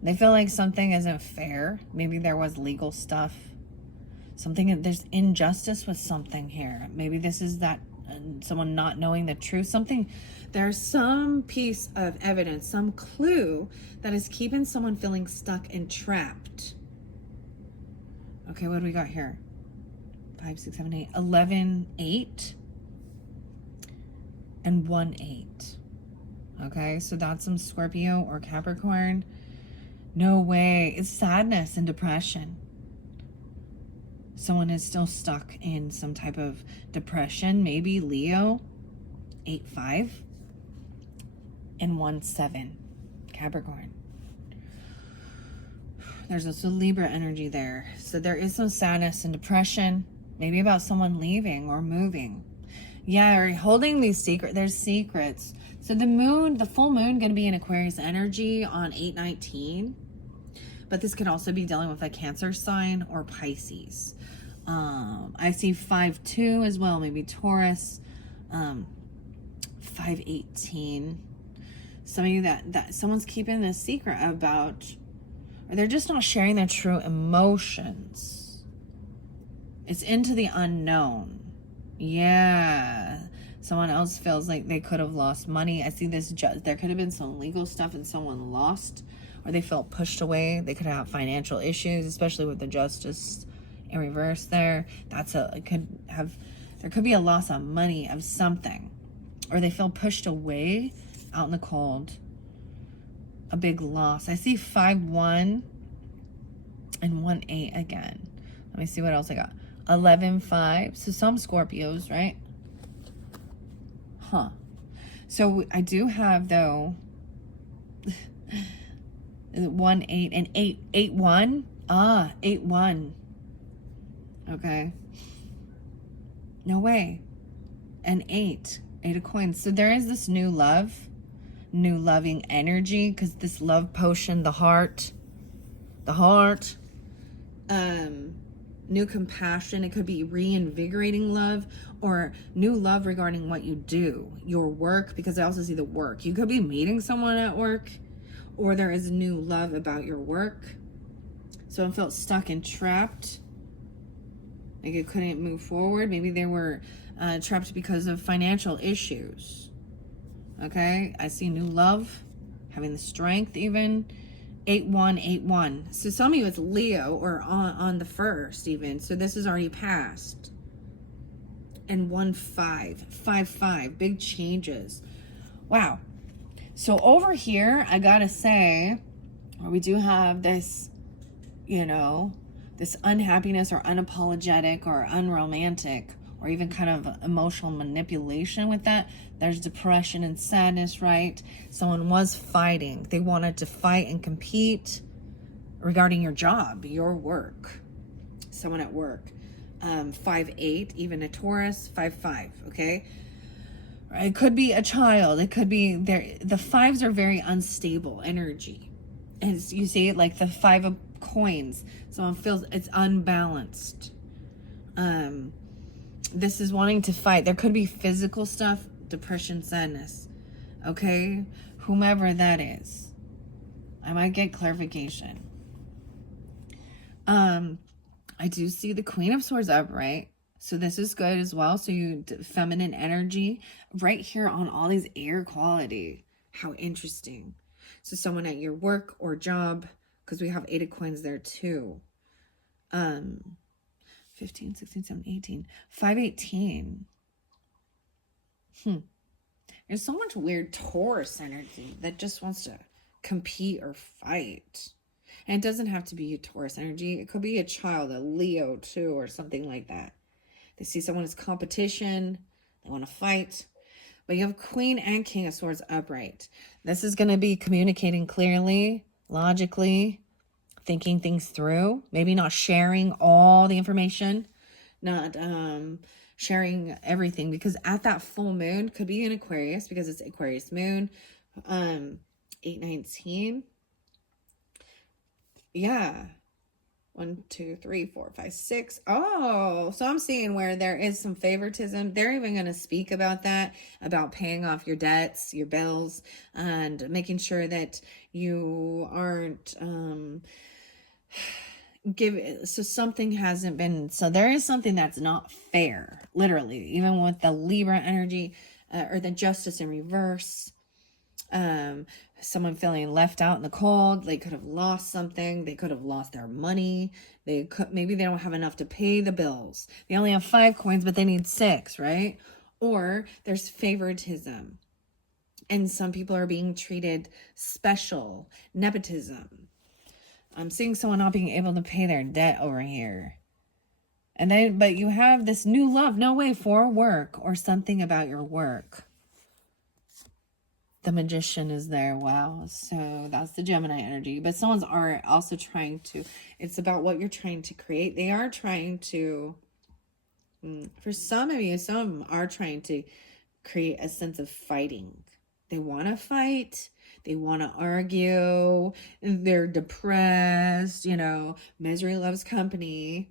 they feel like something isn't fair. Maybe there was legal stuff. Something, there's injustice with something here. Maybe this is that someone not knowing the truth. Something, there's some piece of evidence, some clue that is keeping someone feeling stuck and trapped. Okay, what do we got here? 5, 6, 7, 8, 11, 8, and 1, 8. Okay, so that's some Scorpio or Capricorn. No way. It's sadness and depression. Someone is still stuck in some type of depression. Maybe Leo, 8, 5, and 1, 7, Capricorn. There's also Libra energy there. So there is some sadness and depression. Maybe about someone leaving or moving. Yeah, or holding these secrets. There's secrets. So the moon, the full moon, going to be in Aquarius energy on 8/19. But this could also be dealing with a Cancer sign or Pisces. I see 5/2 as well. Maybe Taurus. 5/18. Some of you that someone's keeping a secret about, or they're just not sharing their true emotions. It's into the unknown. Yeah. Someone else feels like they could have lost money. I see this, there could have been some legal stuff and someone lost, or they felt pushed away. They could have financial issues, especially with the justice in reverse there. There could be a loss of money of something, or they feel pushed away out in the cold. A big loss. I see 5/1 and 1/8 again. Let me see what else I got. 11/5. So some Scorpios, right? Huh. So I do have, though, 1/8 and 8/1. 8/1. Okay. No way. And 8 of coins. So there is this new love, new loving energy, because this love potion, the heart, new compassion. It could be reinvigorating love, or new love regarding what you do, your work, because I also see the work. You could be meeting someone at work, or there is new love about your work. Someone felt stuck and trapped, like it couldn't move forward. Maybe they were trapped because of financial issues. Okay, I see new love, having the strength even. 8/1, 8/1. So some of you it's Leo, or on the 1st even. So this is already passed. And 1/5, 5/5, big changes. Wow. So over here, I gotta say, we do have this, this unhappiness or unapologetic or unromantic, or even kind of emotional manipulation with that. There's depression and sadness, right? Someone was fighting. They wanted to fight and compete regarding your job, your work. Someone at work. 5/8, even a Taurus. 5/5, okay? It could be a child. It could be there. The 5s are very unstable energy. As you see it, like the 5 of coins. Someone feels it's unbalanced. This is wanting to fight. There could be physical stuff, depression, sadness. Okay? Whomever that is. I might get clarification. I do see the Queen of Swords upright. So this is good as well. So feminine energy right here on all these air quality. How interesting. So someone at your work or job, because we have 8 of coins there too. 15, 16, 17, 18. 5/18. There's so much weird Taurus energy that just wants to compete or fight. And it doesn't have to be a Taurus energy. It could be a child, a Leo too, or something like that. They see someone as competition. They want to fight. But you have Queen and King of Swords upright. This is going to be communicating clearly, logically, thinking things through, maybe not sharing all the information, not sharing everything, because at that full moon, could be in Aquarius because it's Aquarius moon, 8/19. Yeah. 1, 2, 3, 4, 5, 6. Oh, so I'm seeing where there is some favoritism. They're even going to speak about that, about paying off your debts, your bills, and making sure that you aren't so something hasn't been, so there is something that's not fair, literally, even with the Libra energy, or the Justice in reverse. Someone feeling left out in the cold. They could have lost something. They could have lost their money. Maybe they don't have enough to pay the bills. They only have 5 coins, but they need 6, right? Or there's favoritism, and some people are being treated special. Nepotism. I'm seeing someone not being able to pay their debt over here. But you have this new love, no way, for work or something about your work. The Magician is there. Wow. So that's the Gemini energy. But someone's also trying to, it's about what you're trying to create. They are trying to, for some of you, some of them are trying to create a sense of fighting. They want to fight. They want to argue. They're depressed. Misery loves company.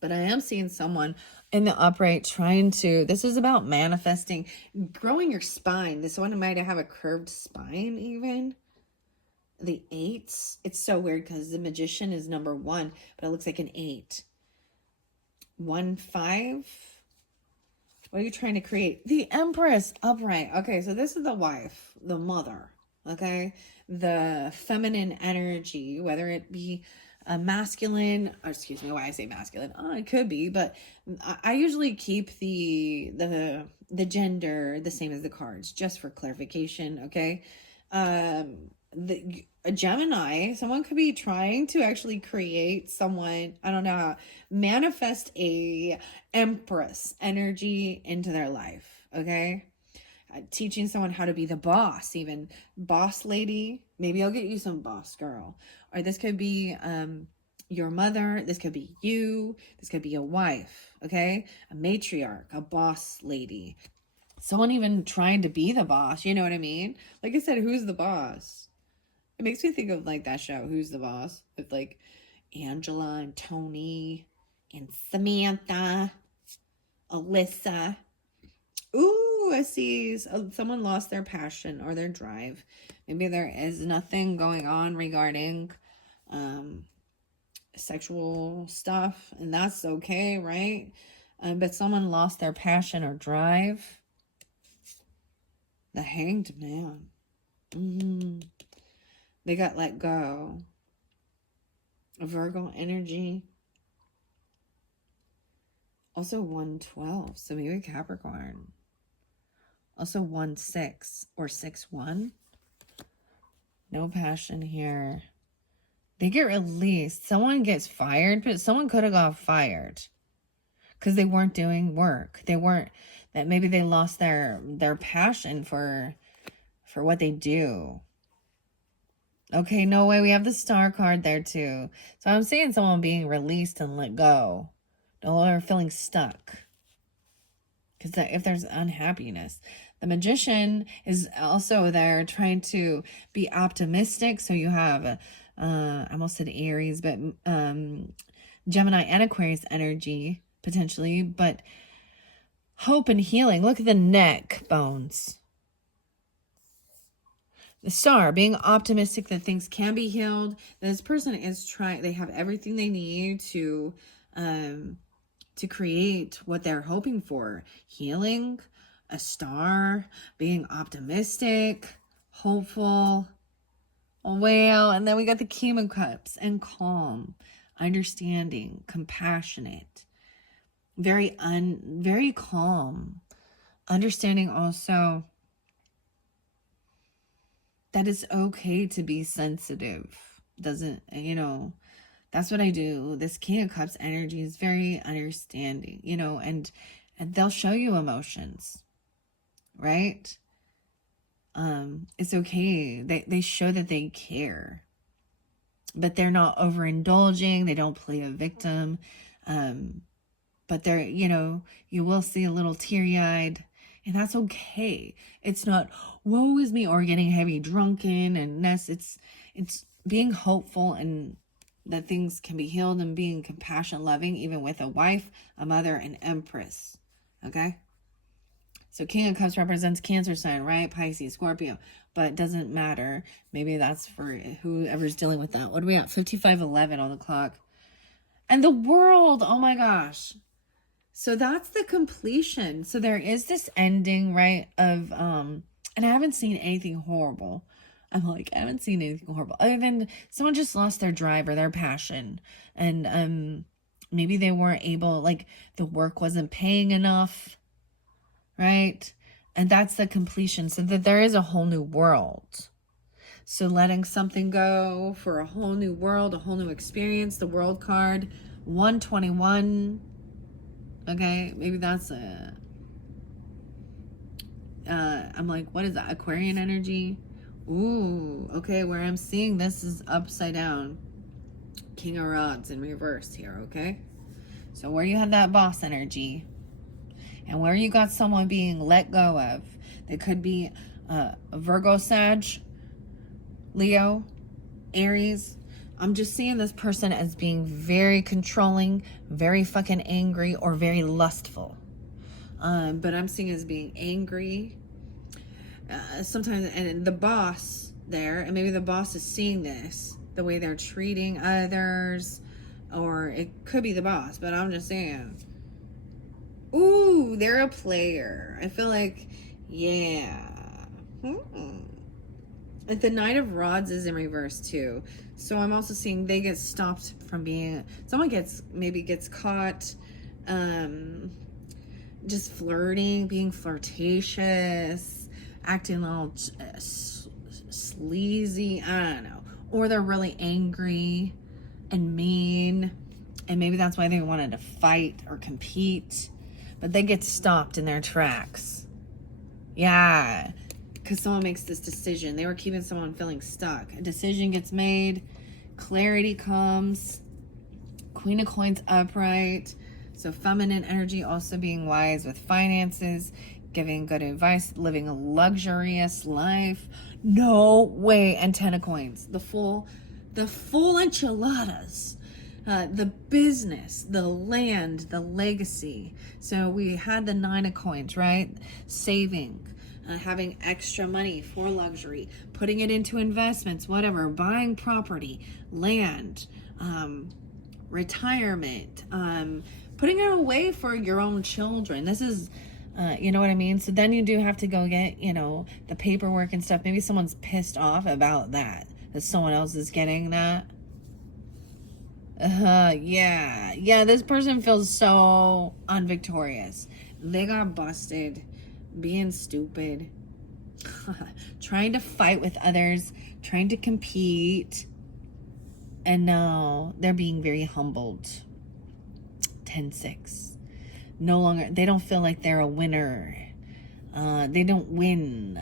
But I am seeing someone in the upright trying to, this is about manifesting, growing your spine. This one might have a curved spine even. The 8s, it's so weird because the Magician is number 1, but it looks like an 8. 1, 5. What are you trying to create? The Empress upright. Okay, so this is the wife, the mother, okay? The feminine energy, whether it be a masculine, or excuse me, why I say masculine, it could be, but I usually keep the gender the same as the cards, just for clarification, okay? A Gemini, someone could be trying to actually create someone, I don't know, manifest a Empress energy into their life, okay? Teaching someone how to be the boss, even boss lady. Maybe I'll get you some boss girl. Or this could be your mother. This could be you. This could be a wife, okay? A matriarch, a boss lady. Someone even trying to be the boss, you know what I mean? Like I said, who's the boss? It makes me think of like that show, Who's the Boss? With like Angela and Tony and Samantha, Alyssa. Ooh, I see someone lost their passion or their drive. Maybe there is nothing going on regarding sexual stuff, and that's okay, right? But someone lost their passion or drive. The Hanged Man. They got let go. A Virgo energy. Also 112, so maybe Capricorn. Also 1-6 or 6-1. No passion here. They get released. Someone gets fired, but someone could have got fired because they weren't doing work. That maybe they lost their passion for what they do. Okay, no way. We have the Star card there too. So I'm seeing someone being released and let go. Or feeling stuck. Because if there's unhappiness. The Magician is also there trying to be optimistic. So you have, I almost said Aries, but Gemini and Aquarius energy, potentially. But hope and healing. Look at the neck bones. The Star, being optimistic that things can be healed. This person is trying, they have everything they need to create what they're hoping for. Healing, a star, being optimistic, hopeful. Well, and then we got the King of Cups and calm, understanding, compassionate, very calm, understanding also that it's okay to be sensitive. That's what I do. This King of Cups energy is very understanding, and they'll show you emotions. right? It's okay. They show that they care, but they're not overindulging. They don't play a victim. But they're, you will see a little teary-eyed, and that's okay. It's not, woe is me, or getting heavy drunken and ness. It's being hopeful and that things can be healed, and being compassion loving, even with a wife, a mother, an empress. Okay? So King of Cups represents Cancer sign, right? Pisces, Scorpio. But it doesn't matter. Maybe that's for whoever's dealing with that. What do we got? 55:11 on the clock. And the World. Oh my gosh. So that's the completion. So there is this ending, right? Of and I haven't seen anything horrible. I'm like, I haven't seen anything horrible. Other than someone just lost their drive or their passion. And maybe they weren't able, like the work wasn't paying enough. Right? And that's the completion. So that there is a whole new world. So letting something go for a whole new world, a whole new experience. The World card, 121. Okay, maybe that's I'm like, what is that? Aquarian energy? Ooh, okay, where I'm seeing this is upside down. King of Rods in reverse here, okay? So where you had that boss energy, and where you got someone being let go of, they could be a Virgo, Sag, Leo, Aries. I'm just seeing this person as being very controlling, very fucking angry, or very lustful. But I'm seeing as being angry. Sometimes, and the boss there, and maybe the boss is seeing this, the way they're treating others, or it could be the boss, but I'm just saying. Ooh, they're a player. I feel like, yeah. Like the Knight of Rods is in reverse too. So I'm also seeing they get stopped from being, someone maybe gets caught just flirting, being flirtatious, acting all sleazy, I don't know. Or they're really angry and mean, and maybe that's why they wanted to fight or compete, but they get stopped in their tracks. Yeah. Because someone makes this decision. They were keeping someone feeling stuck. A decision gets made. Clarity comes. Queen of Coins upright. So feminine energy, also being wise with finances, giving good advice, living a luxurious life. No way. And 10 of Coins. The full enchiladas. The business, the land, the legacy. So we had the 9 of Coins, right? Saving. Having extra money for luxury, putting it into investments, whatever, buying property, land, retirement, putting it away for your own children. This is, you know what I mean? So then you do have to go get, the paperwork and stuff. Maybe someone's pissed off about that someone else is getting that. Yeah, this person feels so unvictorious. They got busted being stupid, trying to fight with others, trying to compete, and now they're being very humbled. 10-6. No longer, they don't feel like they're a winner. They don't win.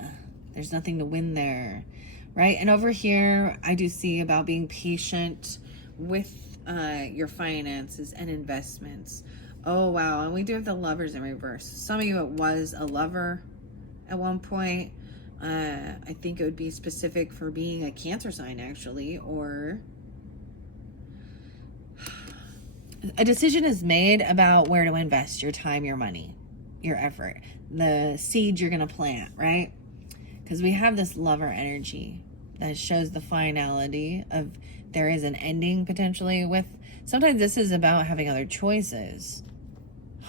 There's nothing to win there, right? And over here, I do see about being patient with your finances and investments. Oh, wow. And we do have the Lovers in reverse. Some of you, it was a lover at one point. I think it would be specific for being a Cancer sign, actually. Or a decision is made about where to invest your time, your money, your effort. The seed you're going to plant, right? Because we have this lover energy that shows the finality of there is an ending potentially with. Sometimes this is about having other choices.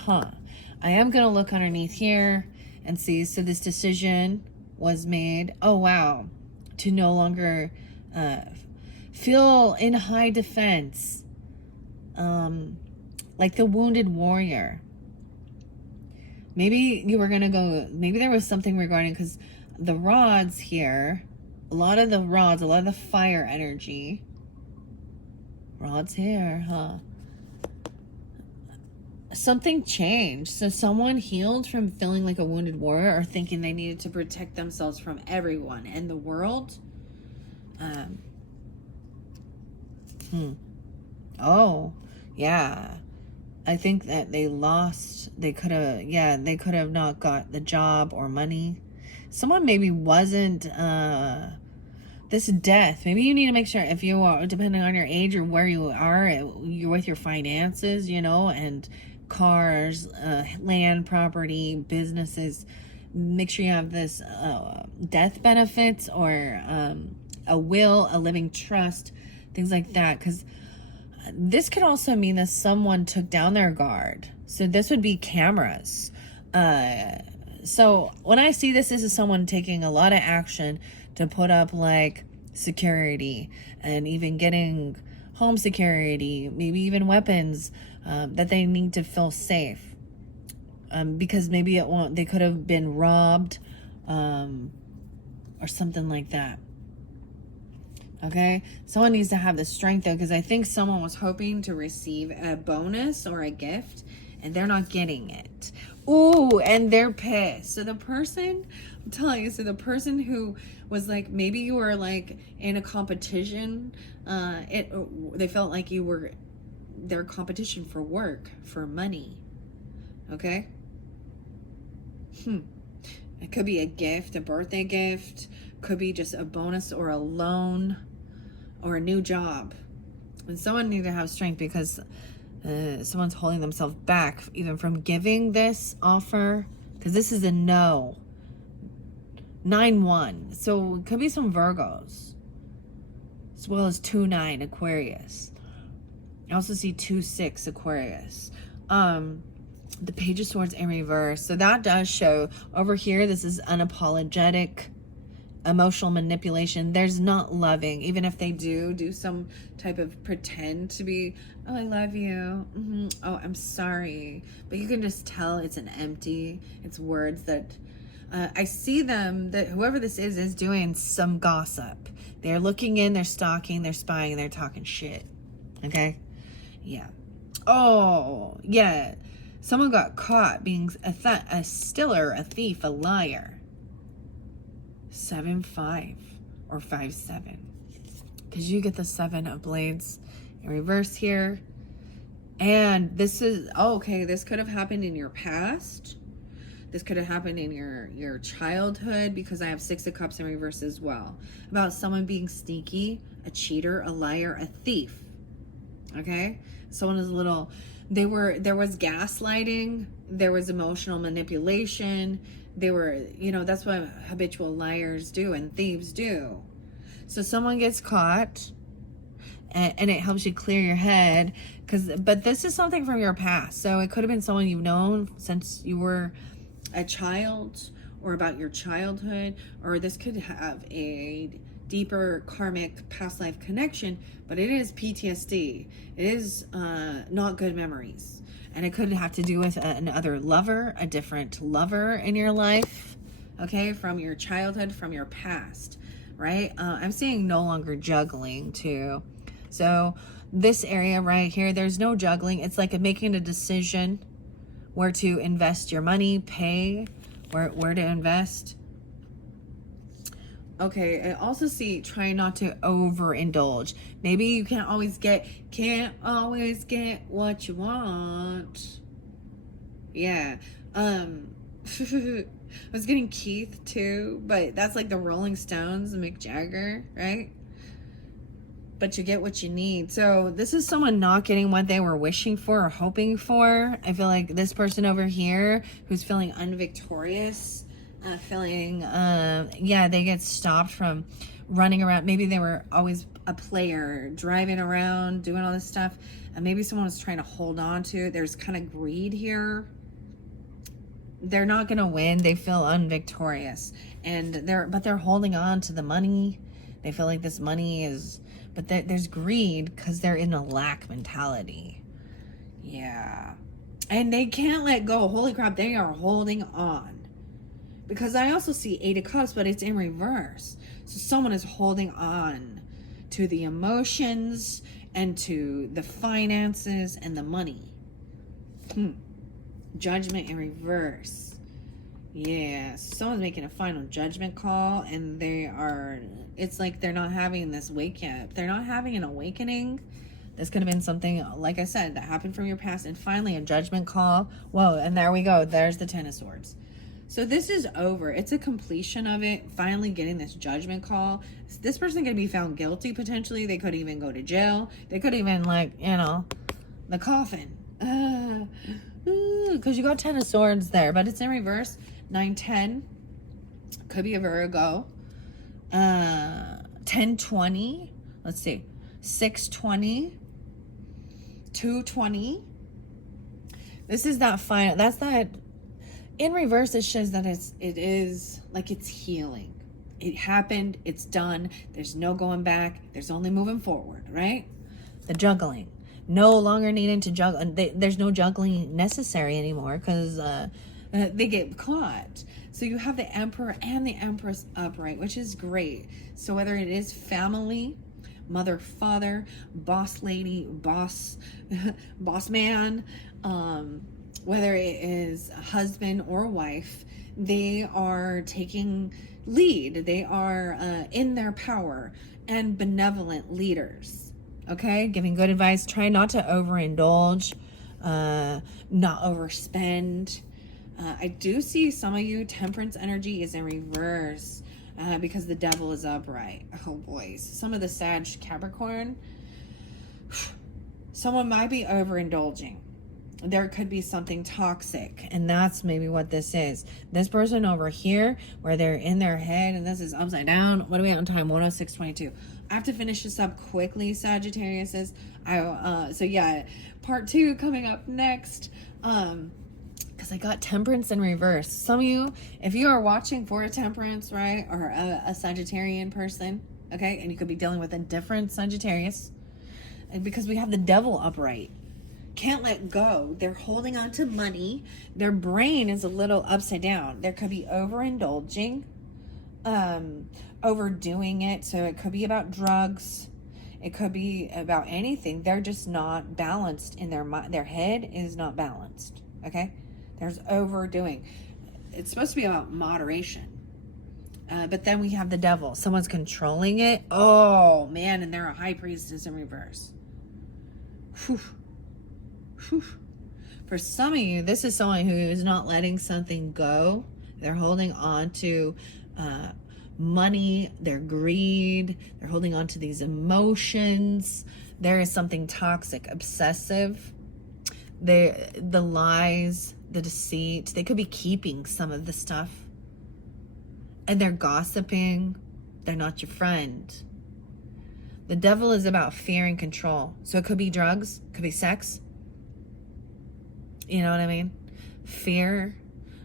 I am going to look underneath here and see. So this decision was made, oh wow, to no longer feel in high defense, like the wounded warrior. Maybe you were going to go, maybe there was something regarding, because the rods here, a lot of the fire energy, rods here, something changed. So someone healed from feeling like a wounded warrior or thinking they needed to protect themselves from everyone and the world. Oh, yeah. I think that they could have not got the job or money. Someone maybe wasn't, this death. Maybe you need to make sure, if you are, depending on your age or where you are, you're with your finances, and cars, land, property, businesses. Make sure you have this death benefits or a will, a living trust, things like that. Because this could also mean that someone took down their guard. So this would be cameras. So when I see this is someone taking a lot of action to put up like security and even getting home security, maybe even weapons that they need to feel safe. Because maybe they could have been robbed or something like that. Okay, someone needs to have the strength though, because I think someone was hoping to receive a bonus or a gift and they're not getting it. Ooh, and they're pissed. So the person, I'm telling you, the person who was like, maybe you were like in a competition, they felt like you were their competition for work, for money. Okay? It could be a gift, a birthday gift, could be just a bonus or a loan or a new job. And someone needs to have strength because someone's holding themselves back even from giving this offer, because this is a no. 9-1. So it could be some Virgos, as well as 2-9 Aquarius. I also see 2-6 Aquarius. The Page of Swords in reverse. So that does show over here, this is unapologetic emotional manipulation. There's not loving, even if they do some type of pretend to be, oh, I love you. Oh, I'm sorry. But you can just tell it's it's words that I see them, that whoever this is doing some gossip. They're looking in, they're stalking, they're spying, and they're talking shit. Okay? Yeah. Oh, yeah. Someone got caught being a stealer, a thief, a liar. 7-5 or 5-7, because you get the 7 of blades in reverse here. And this is okay, this could have happened in your past, this could have happened in your childhood, because I have 6 of cups in reverse as well, about someone being sneaky, a cheater, a liar, a thief. Okay, someone is there was gaslighting, there was emotional manipulation. They were, that's what habitual liars do and thieves do. So someone gets caught and it helps you clear your head, but this is something from your past. So it could have been someone you've known since you were a child, or about your childhood, or this could have a deeper karmic past life connection, but it is PTSD. It is not good memories. And it could have to do with another lover, a different lover in your life, okay, from your childhood, from your past, right? I'm seeing no longer juggling too. So this area right here, there's no juggling. It's like making a decision where to invest your money, pay, where to invest. Okay, I also see trying not to overindulge. Maybe you can't always get what you want. Yeah. I was getting Keith too, but that's like the Rolling Stones, Mick Jagger, right? But you get what you need. So this is someone not getting what they were wishing for or hoping for. I feel like this person over here who's feeling unvictorious, they get stopped from running around. Maybe they were always a player, driving around, doing all this stuff, and maybe someone was trying to hold on to. There's kind of greed here. They're not gonna win. They feel unvictorious, and they're holding on to the money. They feel like this money is, but there's greed because they're in a lack mentality. Yeah, and they can't let go. Holy crap, they are holding on. Because I also see 8 of Cups, but it's in reverse. So someone is holding on to the emotions and to the finances and the money. Judgment in reverse. Yeah, someone's making a final judgment call, and it's like they're not having this wake up. They're not having an awakening. This could have been something, like I said, that happened from your past, and finally a judgment call. Whoa, and there we go. There's the Ten of Swords. So this is over. It's a completion of it. Finally getting this judgment call. This person could be found guilty potentially. They could even go to jail. They could even, like, the coffin. Because you got Ten of Swords there, but it's in reverse. 9-10. Could be a Virgo. 10-20. Let's see. 6-20. 2-20. This is that final. That's that. In reverse, it shows that it is like it's healing. It happened. It's done. There's no going back. There's only moving forward, right? The juggling. No longer needing to juggle. There's no juggling necessary anymore because they get caught. So you have the Emperor and the Empress upright, which is great. So whether it is family, mother, father, boss lady, boss man, whether it is husband or wife, they are taking lead. They are in their power and benevolent leaders. Okay, giving good advice. Try not to overindulge, not overspend. I do see some of you, temperance energy is in reverse because the devil is upright. Oh, boys. Some of the Sag Capricorn, someone might be overindulging. There could be something toxic, and that's maybe what this is. This person over here, where they're in their head, and this is upside down. What are we at on time? 106:22. I have to finish this up quickly, Sagittarius. So yeah, part 2 coming up next. Because I got temperance in reverse. Some of you, if you are watching for a temperance, right, or a Sagittarian person, okay, and you could be dealing with a different Sagittarius, and because we have the devil upright. Can't let go. They're holding on to money. Their brain is a little upside down. There could be overindulging, overdoing it. So it could be about drugs. It could be about anything. They're just not balanced in their mind. Their head is not balanced. Okay? There's overdoing. It's supposed to be about moderation. But then we have the devil. Someone's controlling it. Oh, man. And they're a high priestess in reverse. Whew. For some of you, this is someone who is not letting something go. They're holding on to money, their greed. They're holding on to these emotions. There is something toxic, obsessive. The lies, the deceit. They could be keeping some of the stuff. And they're gossiping. They're not your friend. The devil is about fear and control. So it could be drugs, could be sex. You know what I mean? Fear.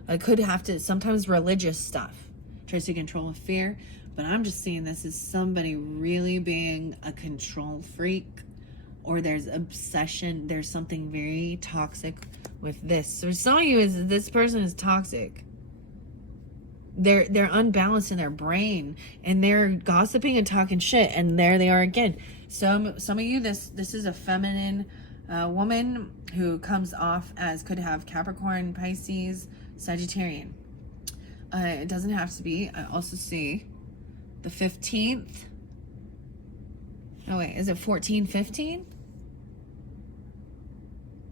It could have to, sometimes religious stuff tries to control fear. But I'm just seeing this as somebody really being a control freak. Or there's obsession. There's something very toxic with this. So some of you is this person is toxic. They're unbalanced in their brain. And they're gossiping and talking shit. And there they are again. Some of you, this is a feminine woman who comes off as could have Capricorn, Pisces, Sagittarian. It doesn't have to be. I also see the 15th. Oh wait, is it 14-15?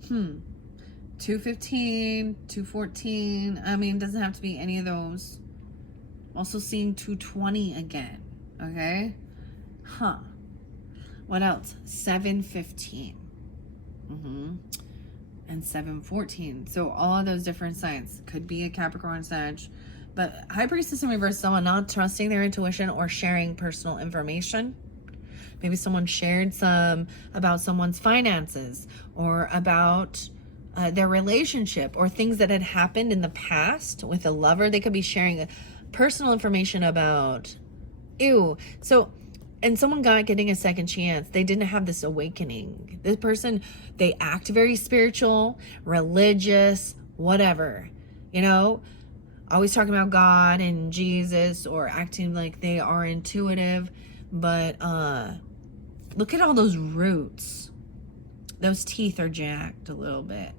215, 214. I mean, it doesn't have to be any of those. Also seeing 220 again. Okay. What else? 715. And 714. So all of those different signs could be a Capricorn, Sag. But high priestess in reverse, someone not trusting their intuition or sharing personal information. Maybe someone shared some about someone's finances or about their relationship or things that had happened in the past with a lover. They could be sharing personal information about, so, and someone getting a second chance. They didn't have this awakening. This person, they act very spiritual, religious, whatever, always talking about God and Jesus or acting like they are intuitive. But look at all those roots. Those teeth are jacked a little bit.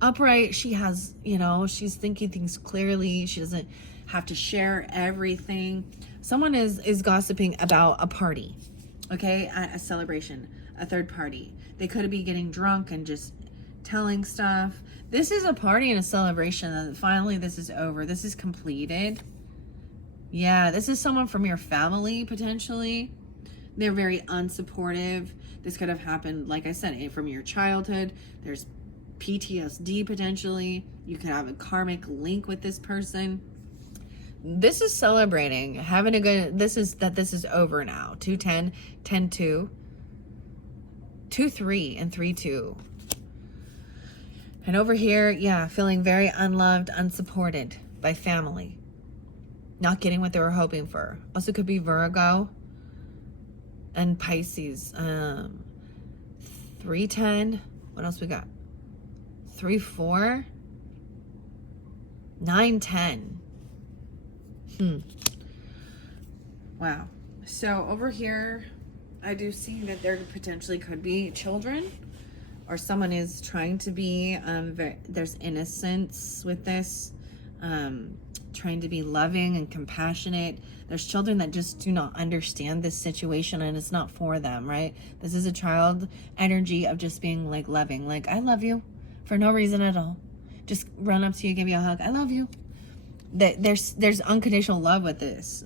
Upright, she has, she's thinking things clearly. She doesn't have to share everything. Someone is gossiping about a party, okay, a celebration, a third party. They could be getting drunk and just telling stuff. This is a party and a celebration, and finally this is over. This is completed. Yeah, this is someone from your family, potentially. They're very unsupportive. This could have happened, like I said, from your childhood. There's PTSD, potentially. You could have a karmic link with this person. This is celebrating, having a good, this is over now. 2-10, 10-2, 2-3, and 3-2. And over here, yeah, feeling very unloved, unsupported by family. Not getting what they were hoping for. Also could be Virgo and Pisces. 3-10. What else we got? 3-4. 9-10. Wow. So over here, I do see that there potentially could be children, or someone is trying to be, there's innocence with this, trying to be loving and compassionate. There's children that just do not understand this situation, and it's not for them, right? This is a child energy of just being like loving, like, I love you for no reason at all. Just run up to you, give you a hug. I love you. There's unconditional love with this.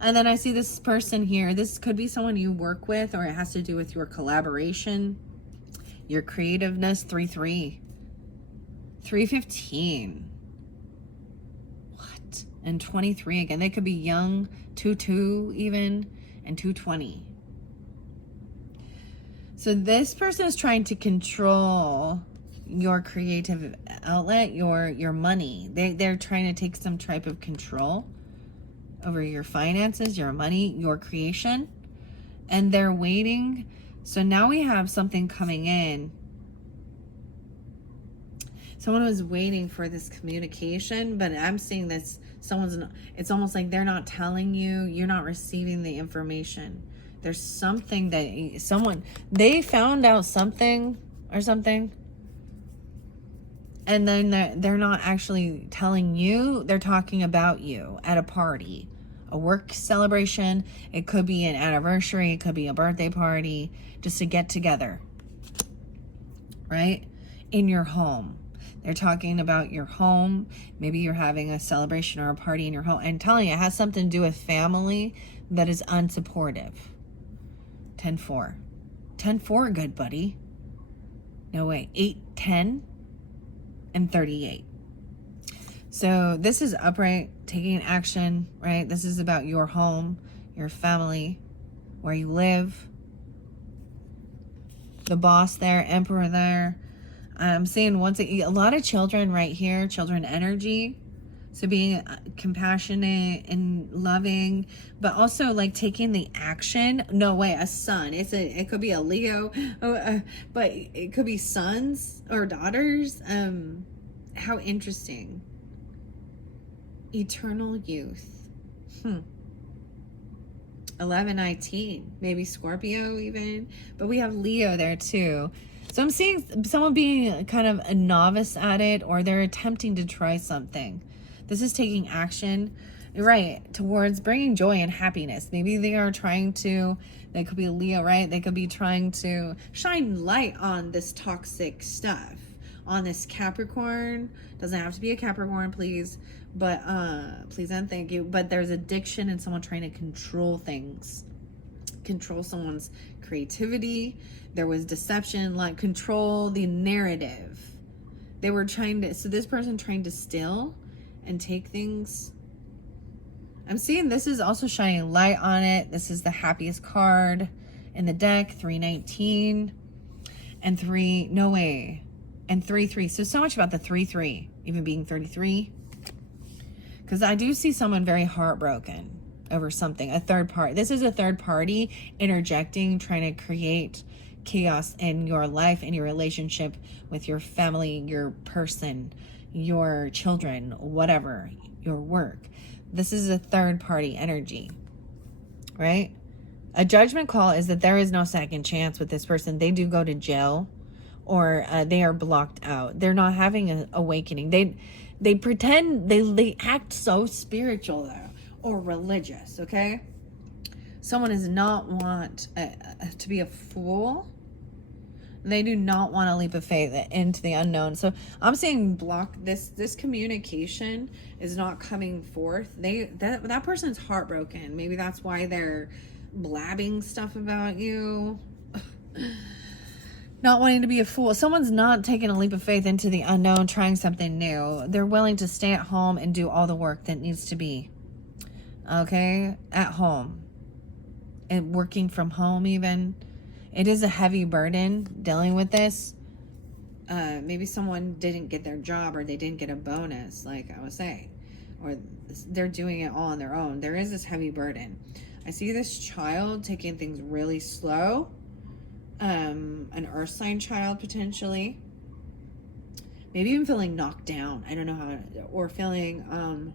And then I see this person here. This could be someone you work with, or it has to do with your collaboration, your creativeness. 3-3. 3-15. What? And 23 again. They could be young. 2-2 even. And 2-20. So this person is trying to control your creative outlet, your money. They're trying to take some type of control over your finances, your money, your creation, and they're waiting. So now we have something coming in. Someone was waiting for this communication, but I'm seeing this, it's almost like they're not telling you, you're not receiving the information. There's something that they found out something or something, and then they're not actually telling you. They're talking about you at a party, a work celebration. It could be an anniversary. It could be a birthday party, just to get together, right? In your home. They're talking about your home. Maybe you're having a celebration or a party in your home. And telling you, it has something to do with family that is unsupportive. 10-4. 10-4, good buddy. No way. 8-10. And 38. So this is upright, taking action, right? This is about your home, your family, where you live. The boss there, emperor there. I'm seeing a lot of children right here, children energy. So being compassionate and loving, but also like taking the action. No way, a son. It could be a Leo, but it could be sons or daughters. How interesting. Eternal youth. 11-19, maybe Scorpio even, but we have Leo there too. So I'm seeing someone being kind of a novice at it, or they're attempting to try something. This is taking action, right, towards bringing joy and happiness. Maybe they could be a Leo, right? They could be trying to shine light on this toxic stuff, on this Capricorn. Doesn't have to be a Capricorn, please. But, please and thank you. But there's addiction and someone trying to control things. Control someone's creativity. There was deception, like control the narrative. They were so this person trying to steal and take things. I'm seeing this is also shining light on it. This is the happiest card in the deck. 3-19 and 3, no way. And 3-3. So much about the 3-3, even being 33. Because I do see someone very heartbroken over something, a third party. This is a third party interjecting, trying to create chaos in your life, in your relationship with your family, your person, your children, whatever, your work. This is a third party energy, right? A judgment call is that there is no second chance with this person. They do go to jail, or they are blocked out. They're not having an awakening. They pretend, they act so spiritual though, or religious, okay? Someone does not want to be a fool. They do not want to leap of faith into the unknown. So I'm saying block this communication is not coming forth. That person's heartbroken. Maybe that's why they're blabbing stuff about you. Not wanting to be a fool. Someone's not taking a leap of faith into the unknown, trying something new. They're willing to stay at home and do all the work that needs to be. Okay? At home. And working from home even. It is a heavy burden dealing with this. Maybe someone didn't get their job, or they didn't get a bonus, like I was saying, or they're doing it all on their own. There is this heavy burden. I see this child taking things really slow. An earth sign child potentially. Maybe even feeling knocked down. I don't know how, or feeling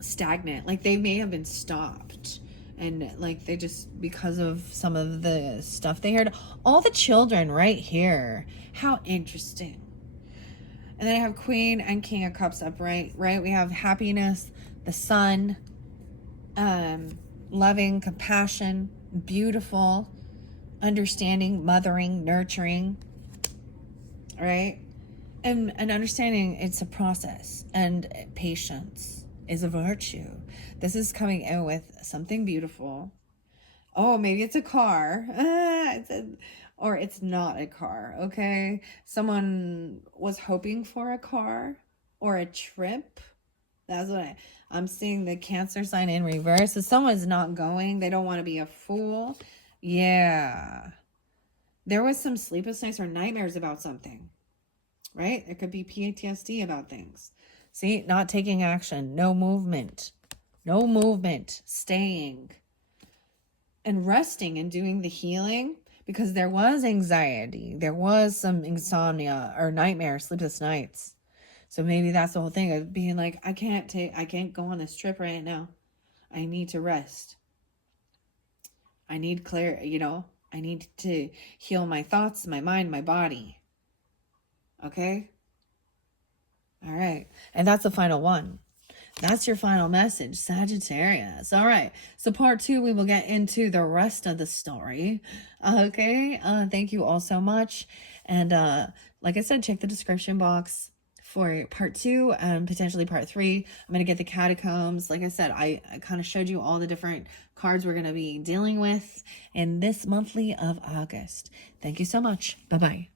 stagnant. Like they may have been stopped. And like they just, because of some of the stuff they heard. All the children right here. How interesting. And then I have Queen and King of Cups upright, right? We have happiness, the sun, loving, compassion, beautiful, understanding, mothering, nurturing, right? And understanding it's a process, and patience is a virtue. This is coming in with something beautiful. Oh, maybe it's a car. Or it's not a car, okay? Someone was hoping for a car or a trip. That's what I'm seeing. The Cancer sign in reverse. So someone's not going. They don't want to be a fool. Yeah. There was some sleepless nights or nightmares about something, right? It could be PTSD about things. See, not taking action, no movement, staying and resting and doing the healing, because there was anxiety. There was some insomnia or nightmares, sleepless nights. So maybe that's the whole thing of being like, I can't go on this trip right now. I need to rest. I need I need to heal my thoughts, my mind, my body. Okay? All right. And that's the final one. That's your final message, Sagittarius. All right. So part 2, we will get into the rest of the story. Okay. Thank you all so much. And like I said, check the description box for part 2 and potentially part 3. I'm going to get the catacombs. Like I said, I kind of showed you all the different cards we're going to be dealing with in this monthly of August. Thank you so much. Bye-bye.